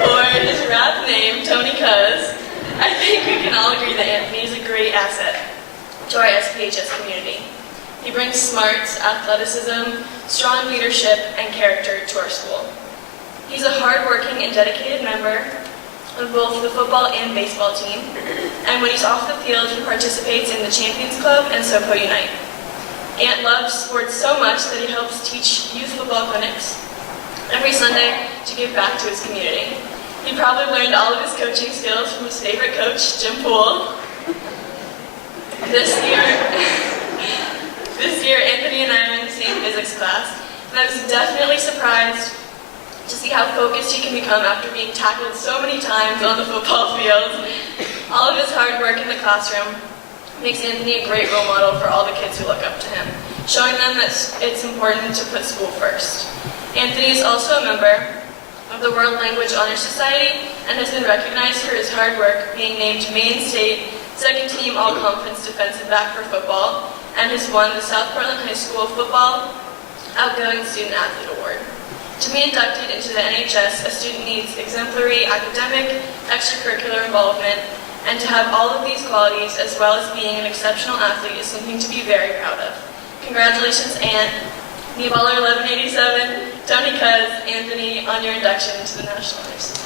or his rap name, Tony Cuz, I think we can all agree that Anthony is a great asset to our SPHS community. He brings smarts, athleticism, strong leadership, and character to our school. He's a hardworking and dedicated member of both the football and baseball team, and when he's off the field, he participates in the Champions Club and SoCo Unite. Ant loves sports so much that he helps teach youth football clinics every Sunday to give back to his community. He probably learned all of his coaching skills from his favorite coach, Jim Poole. This year, Anthony and I are in the same physics class, and I was definitely surprised to see how focused he can become after being tackled so many times on the football field. All of his hard work in the classroom makes Anthony a great role model for all the kids who look up to him, showing them that it's important to put school first. Anthony is also a member of the World Language Honor Society and has been recognized for his hard work, being named Maine State Second Team All-Conference Defensive Back for football, and has won the South Portland High School Football Outgoing Student Athlete Award. To be inducted into the NHS, a student needs exemplary academic, extracurricular involvement, and to have all of these qualities, as well as being an exceptional athlete, is something to be very proud of. Congratulations, Ant, Baller 1187, Tony Cuz, Anthony, on your induction into the National Honor Society.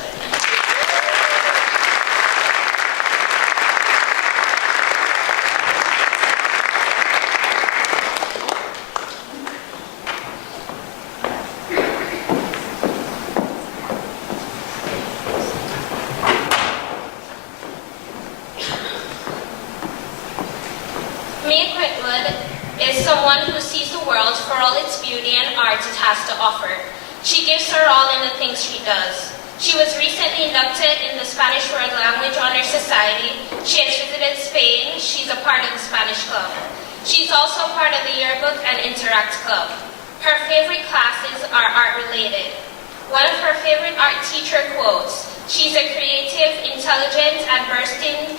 Mia Quitwood is someone who sees the world for all its beauty and art it has to offer. She gives her all in the things she does. She was recently inducted in the Spanish World Language Honor Society. She has visited Spain. She's a part of the Spanish Club. She's also part of the Yearbook and Interact Club. Her favorite classes are art-related. One of her favorite art teacher quotes, "She's a creative, intelligent, and bursting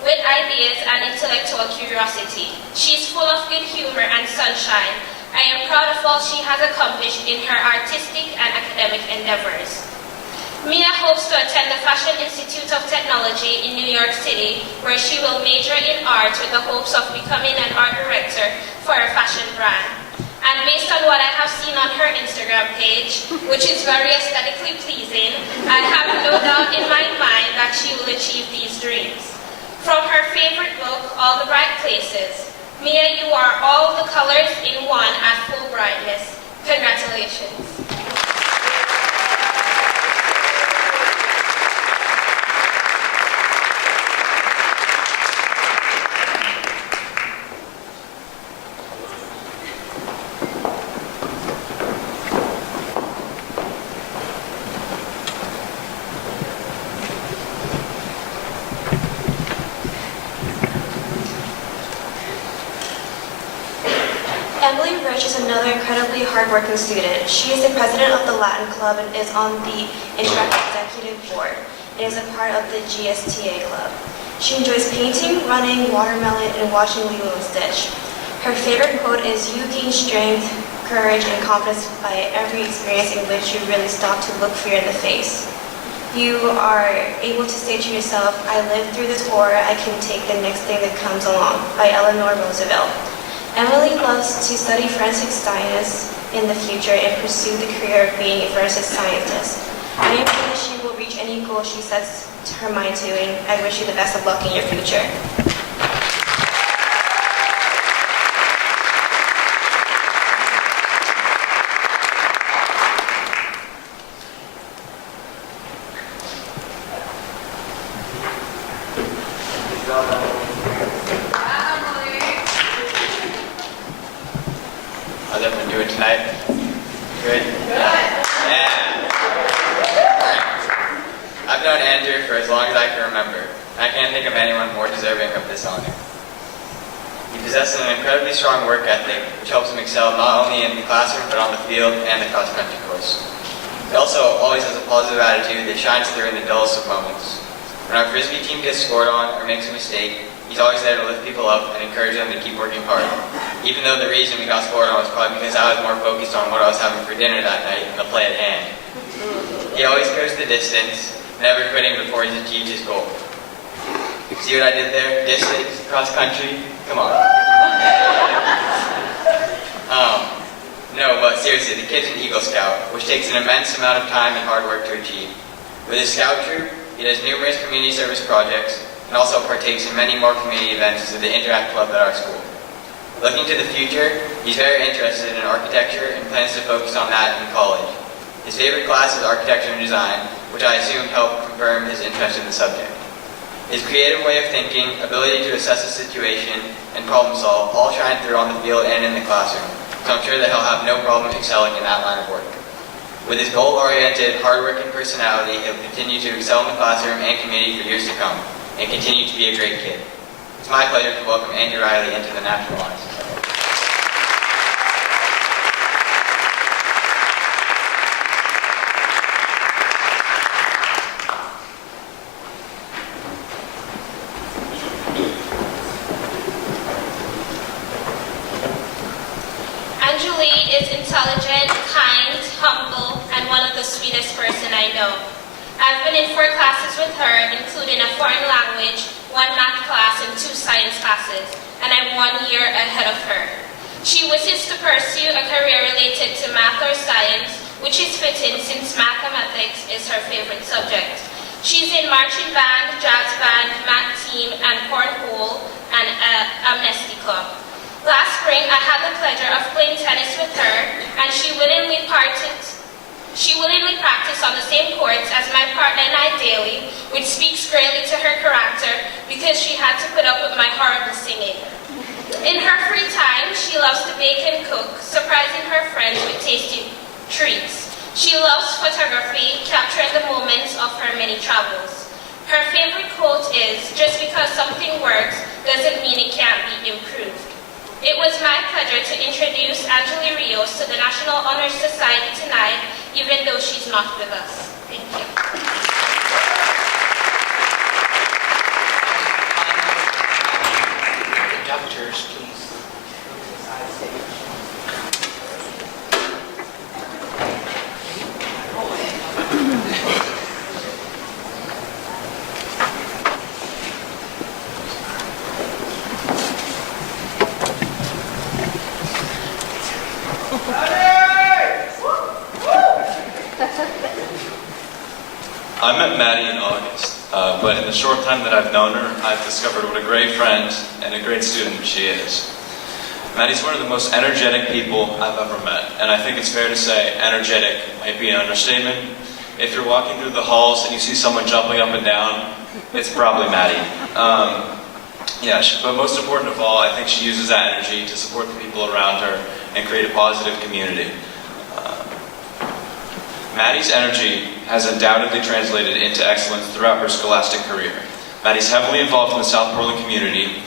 with ideas and intellectual curiosity. She's full of good humor and sunshine. I am proud of all she has accomplished in her artistic and academic endeavors." Mia hopes to attend the Fashion Institute of Technology in New York City, where she will major in art with the hopes of becoming an art director for a fashion brand. And based on what I have seen on her Instagram page, which is very aesthetically pleasing, I have no doubt in my mind that she will achieve these dreams. From her favorite book, All the Bright Places, Mia, you are all the colors in one at full brightness. Congratulations. Is another incredibly hardworking student. She is the president of the Latin Club and is on the Interact Executive Board and is a part of the GSTA Club. She enjoys painting, running, watermelon, and watching Lilo and Stitch. Her favorite quote is, "You gain strength, courage, and confidence by every experience in which you really stop to look fear in the face. You are able to say to yourself, I lived through this horror, I can take the next thing that comes along," by Eleanor Roosevelt. Emily loves to study forensic science in the future and pursue the career of being a forensic scientist. I am sure that she will reach any goal she sets her mind to, and I wish you the best of luck in your future. How's everyone doing tonight? Good? Yeah. I've known Andrew for as long as I can remember. I can't think of anyone more deserving of this honor. He possesses an incredibly strong work ethic, which helps him excel not only in the classroom, but on the field and the cross-country course. He also always has a positive attitude that shines through in the dullest of moments. When our Frisbee team gets scored on or makes a mistake, he's always there to lift people up and encourage them to keep working hard. Even though the reason we got scored on was probably because I was more focused on what I was having for dinner that night than the play at hand. He always goes the distance, never quitting before he's achieved his goal. See what I did there? Distance, cross country, come on. No, but seriously, the kid's an Eagle Scout, which takes an immense amount of time and hard work to achieve. With his scout troop, he does numerous community service projects and also partakes in many more community events through the Interact Club at our school. Looking to the future, he's very interested in architecture and plans to focus on that in college. His favorite class is architecture and design, which I assume helped confirm his interest in the subject. His creative way of thinking, ability to assess a situation, and problem solve all shine through on the field and in the classroom, so I'm sure that he'll have no problem excelling in that line of work. With his goal-oriented, hard-working personality, he'll continue to excel in the classroom and community for years to come, and continue to be a great kid. It's my pleasure to welcome Andy Riley into the National Honor Society. Is intelligent, kind, humble, and one of the sweetest person I know. I've been in 4 classes with her, including a foreign language, 1 math class, and 2 science classes, and I'm 1 year ahead of her. She wishes to pursue a career related to math or science, which is fitting since mathematics is her favorite subject. She's in marching band, jazz band, math team, and cornhole, and amnesty club. Last spring, I had the pleasure of playing tennis with her, and she willingly practiced on the same courts as my partner and I daily, which speaks greatly to her character because she had to put up with my horrible singing. In her free time, she loves to bake and cook, surprising her friends with tasty treats. She loves photography, capturing the moments of her many travels. Her favorite quote is, "Just because something works doesn't mean it can't be improved." It was my pleasure to introduce Angeli Rios to the National Honor Society tonight, even though she's not with us. Thank you. Conductors, please. I met Maddie in August, but in the short time that I've known her, I've discovered what a great friend and a great student she is. Maddie's one of the most energetic people I've ever met, and I think it's fair to say energetic might be an understatement. If you're walking through the halls and you see someone jumping up and down, it's probably Maddie. But most important of all, I think she uses that energy to support the people around her and create a positive community. Maddie's energy has undoubtedly translated into excellence throughout her scholastic career. Maddie's heavily involved in the South Portland community.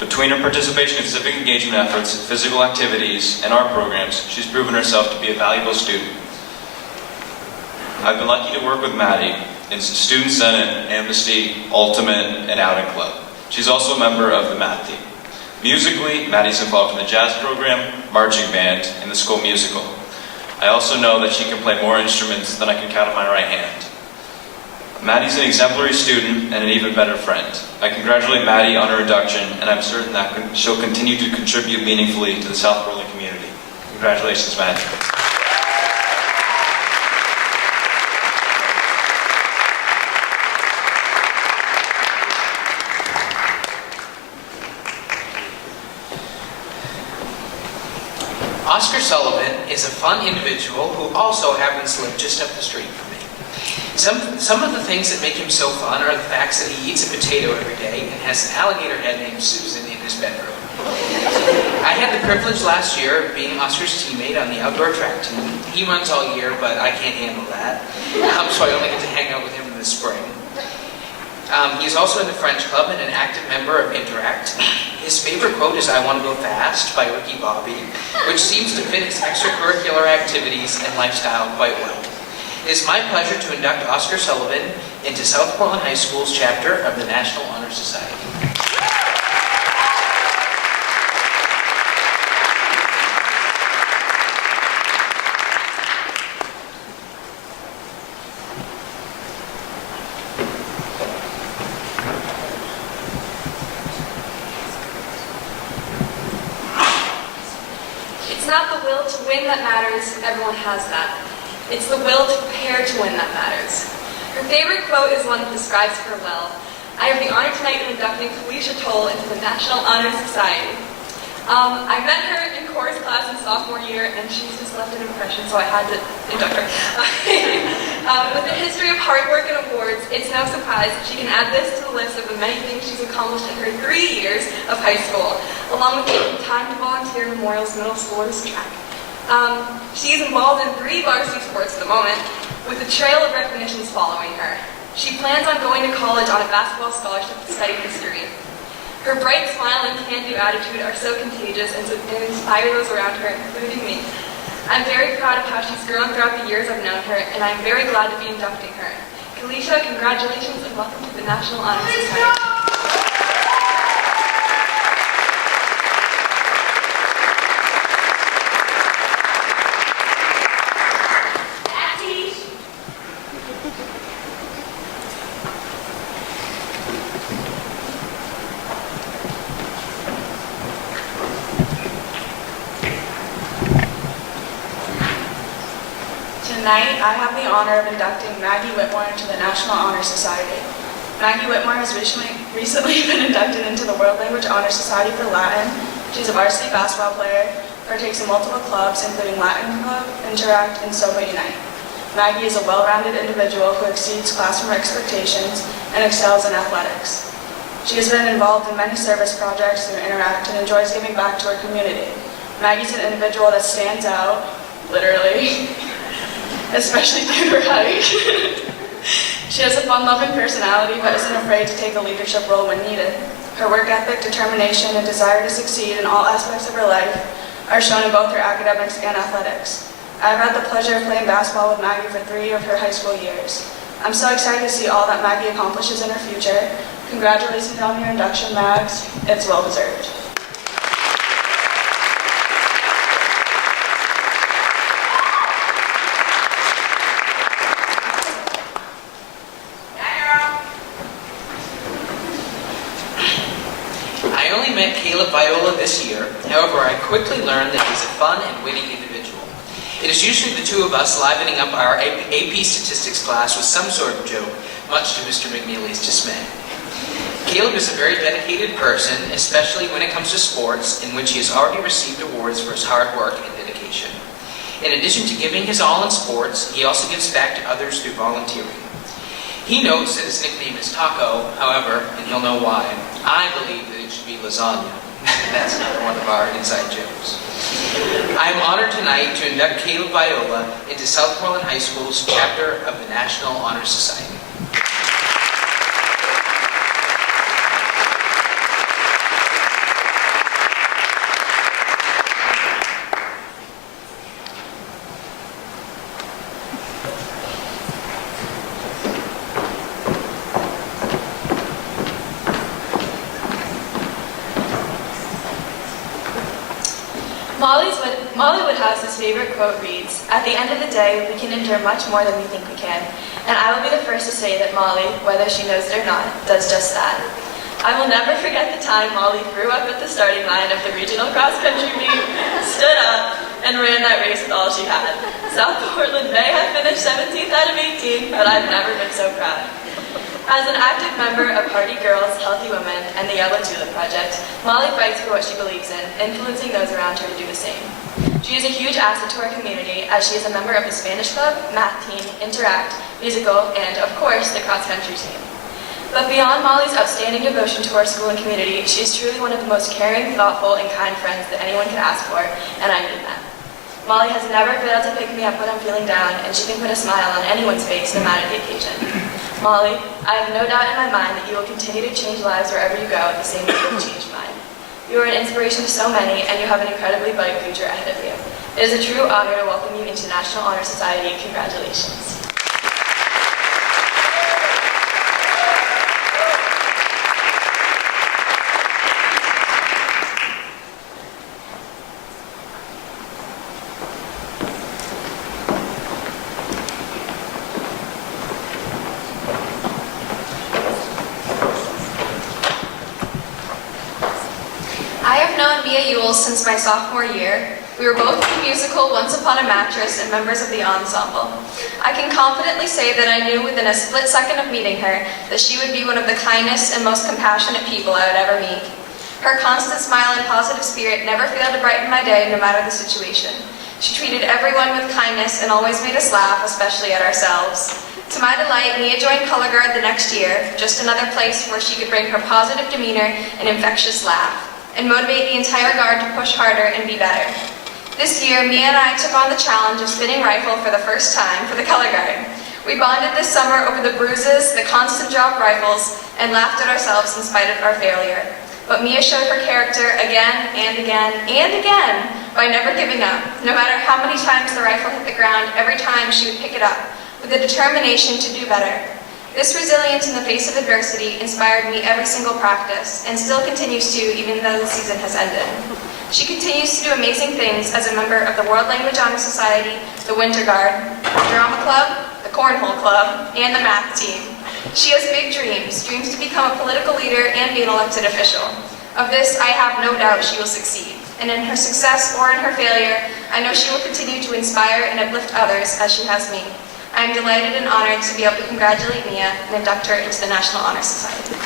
Between her participation in civic engagement efforts, physical activities, and art programs, she's proven herself to be a valuable student. I've been lucky to work with Maddie in Student Senate, Amnesty, Ultimate, and Outing Club. She's also a member of the math team. Musically, Maddie's involved in the jazz program, marching band, and the school musical. I also know that she can play more instruments than I can count on my right hand. Maddie's an exemplary student and an even better friend. I congratulate Maddie on her induction, and I'm certain that she'll continue to contribute meaningfully to the South Portland community. Congratulations, Maddie. Oscar Sullivan is a fun individual who also happens to live just up the street from me. Some of the things that make him so fun are the facts that he eats a potato every day and has an alligator head named Susan in his bedroom. I had the privilege last year of being Oscar's teammate on the outdoor track team. He runs all year, but I can't handle that, so I only get to hang out with him in the spring. He's also in the French Club and an active member of Interact. His favorite quote is "I want to go fast" by Ricky Bobby, which seems to fit his extracurricular activities and lifestyle quite well. It is my pleasure to induct Oscar Sullivan into South Portland High School's chapter of the National Honor Society. It's not the will to win that matters, everyone has that. It's the will to prepare to win that matters. Her favorite quote is one that describes her well. I have the honor tonight of inducting Felicia Toll into the National Honor Society. I met her in chorus class in sophomore year, and she's just left an impression, so I had to induct her. With a history of hard work and awards, it's no surprise that she can add this to the list of the many things she's accomplished in her 3 years of high school, along with taking time to volunteer at Memorial's middle school track. She is involved in 3 varsity sports at the moment, with a trail of recognitions following her. She plans on going to college on a basketball scholarship to study history. Her bright smile and can-do attitude are so contagious and inspire those around her, including me. I'm very proud of how she's grown throughout the years I've known her, and I'm very glad to be inducting her. Kalisha, congratulations and welcome to the National Honor Society. Tonight, I have the honor of inducting Maggie Whitmore into the National Honor Society. Maggie Whitmore has recently been inducted into the World Language Honor Society for Latin. She's a varsity basketball player, partakes in multiple clubs, including Latin Club, Interact, and SOBA Unite. Maggie is a well-rounded individual who exceeds classroom expectations and excels in athletics. She has been involved in many service projects through Interact and enjoys giving back to her community. Maggie's an individual that stands out, literally, especially due to her height. She has a fun-loving personality but isn't afraid to take a leadership role when needed. Her work ethic, determination, and desire to succeed in all aspects of her life are shown in both her academics and athletics. I've had the pleasure of playing basketball with Maggie for 3 of her high school years. I'm so excited to see all that Maggie accomplishes in her future. Congratulations on your induction, Mags. It's well-deserved. I only met Caleb Viola this year. However, I quickly learned that he's a fun and witty individual. It is usually the 2 of us livening up our AP statistics class with some sort of joke, much to Mr. McNeely's dismay. Caleb is a very dedicated person, especially when it comes to sports, in which he has already received awards for his hard work and dedication. In addition to giving his all in sports, he also gives back to others through volunteering. He notes that his nickname is Taco, however, and he'll know why, I believe that it should be lasagna. That's another one of our inside jokes. I am honored tonight to induct Caleb Viola into Southmoreland High School's chapter of the National Honor Society. Molly Woodhouse's favorite quote reads, "At the end of the day, we can endure much more than we think we can." And I will be the first to say that Molly, whether she knows it or not, does just that. I will never forget the time Molly threw up at the starting line of the regional cross-country meet, stood up, and ran that race with all she had. South Portland may have finished 17th out of 18, but I've never been so proud. As an active member of Hardy Girls, Healthy Women, and the Yellow Tulip Project, Molly fights for what she believes in, influencing those around her to do the same. She is a huge asset to our community as she is a member of the Spanish Club, Math Team, Interact, Musical, and, of course, the cross-country team. But beyond Molly's outstanding devotion to our school and community, she is truly one of the most caring, thoughtful, and kind friends that anyone can ask for, and I mean that. Molly has never failed to pick me up when I'm feeling down, and she can put a smile on anyone's face, no matter the occasion. Molly, I have no doubt in my mind that you will continue to change lives wherever you go the same way you have changed mine. You are an inspiration to so many, and you have an incredibly bright future ahead of you. It is a true honor to welcome you into National Honor Society. Congratulations. Since my sophomore year. We were both in the musical Once Upon a Mattress and members of the ensemble. I can confidently say that I knew within a split second of meeting her that she would be one of the kindest and most compassionate people I would ever meet. Her constant smile and positive spirit never failed to brighten my day no matter the situation. She treated everyone with kindness and always made us laugh, especially at ourselves. To my delight, Mia joined Color Guard the next year, just another place where she could bring her positive demeanor and infectious laugh, and motivate the entire Guard to push harder and be better. This year, Mia and I took on the challenge of spinning rifle for the first time for the color guard. We bonded this summer over the bruises, the constant drop rifles, and laughed at ourselves in spite of our failure. But Mia showed her character again and again and again by never giving up. No matter how many times the rifle hit the ground, every time she would pick it up with a determination to do better. This resilience in the face of adversity inspired me every single practice, and still continues to even though the season has ended. She continues to do amazing things as a member of the World Language Honor Society, the Winter Guard, the Drama Club, the Cornhole Club, and the Math Team. She has big dreams to become a political leader and be an elected official. Of this, I have no doubt she will succeed. And in her success or in her failure, I know she will continue to inspire and uplift others as she has me. I am delighted and honored to be able to congratulate Mia and induct her into the National Honor Society.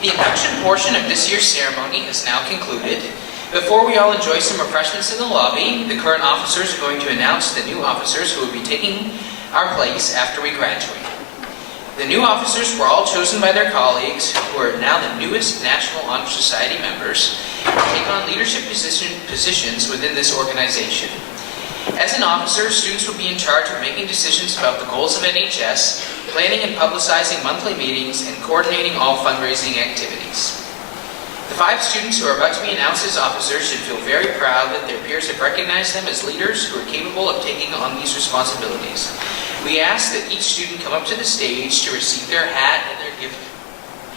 The induction portion of this year's ceremony is now concluded. Before we all enjoy some refreshments in the lobby, the current officers are going to announce the new officers who will be taking our place after we graduate. The new officers were all chosen by their colleagues, who are now the newest National Honor Society members, to take on leadership positions within this organization. As an officer, students will be in charge of making decisions about the goals of NHS, planning and publicizing monthly meetings, and coordinating all fundraising activities. The 5 students who are about to be announced as officers should feel very proud that their peers have recognized them as leaders who are capable of taking on these responsibilities. We ask that each student come up to the stage to receive their hat and their gift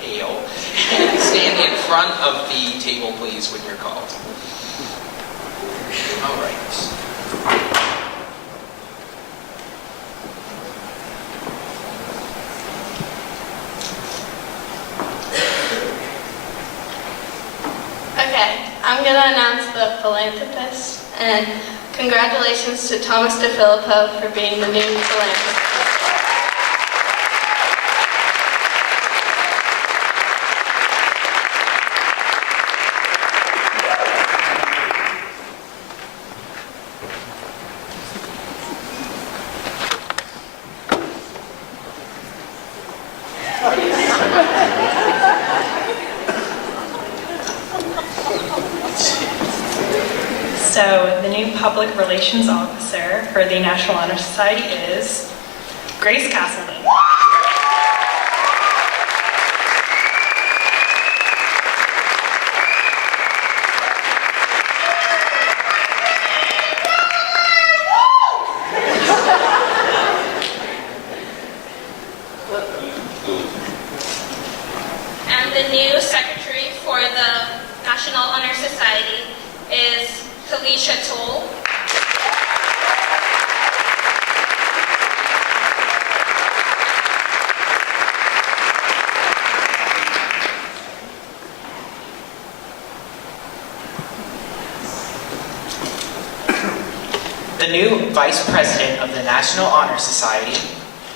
pail, and stand in front of the table, please, when you're called. All right. Okay, I'm going to announce the philanthropist, and congratulations to Thomas DeFilippo for being the new philanthropist. So the new public relations officer for the National Honor Society is Grace Castleton. And the new secretary for the National Honor Society is Felicia Toll. The new Vice President of the National Honor Society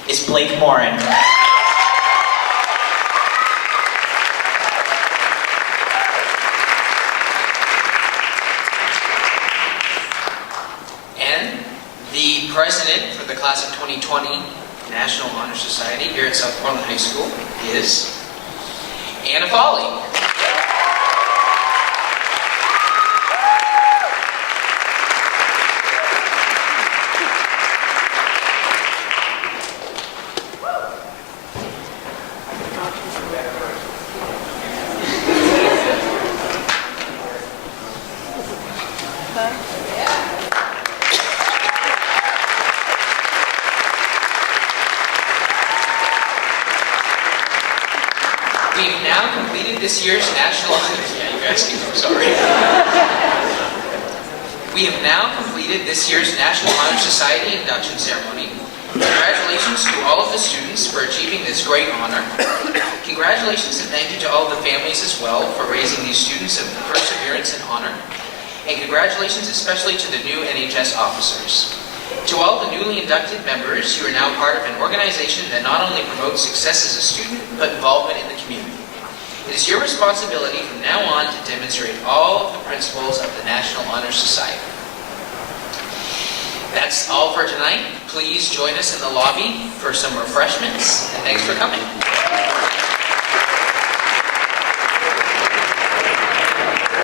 is Blake Morin. And the president for the class of 2020 National Honor Society here at South Portland High School is Anna Foley. We've now completed this year's National Honor... Yeah, you guys can go, sorry. We have now completed this year's National Honor Society induction ceremony. Congratulations to all of the students for achieving this great honor. Congratulations and thank you to all the families as well for raising these students of perseverance and honor. And congratulations especially to the new NHS officers. To all the newly inducted members, you are now part of an organization that not only promotes success as a student, but involvement in the community. It is your responsibility from now on to demonstrate all of the principles of the National Honor Society. That's all for tonight. Please join us in the lobby for some refreshments, and thanks for coming.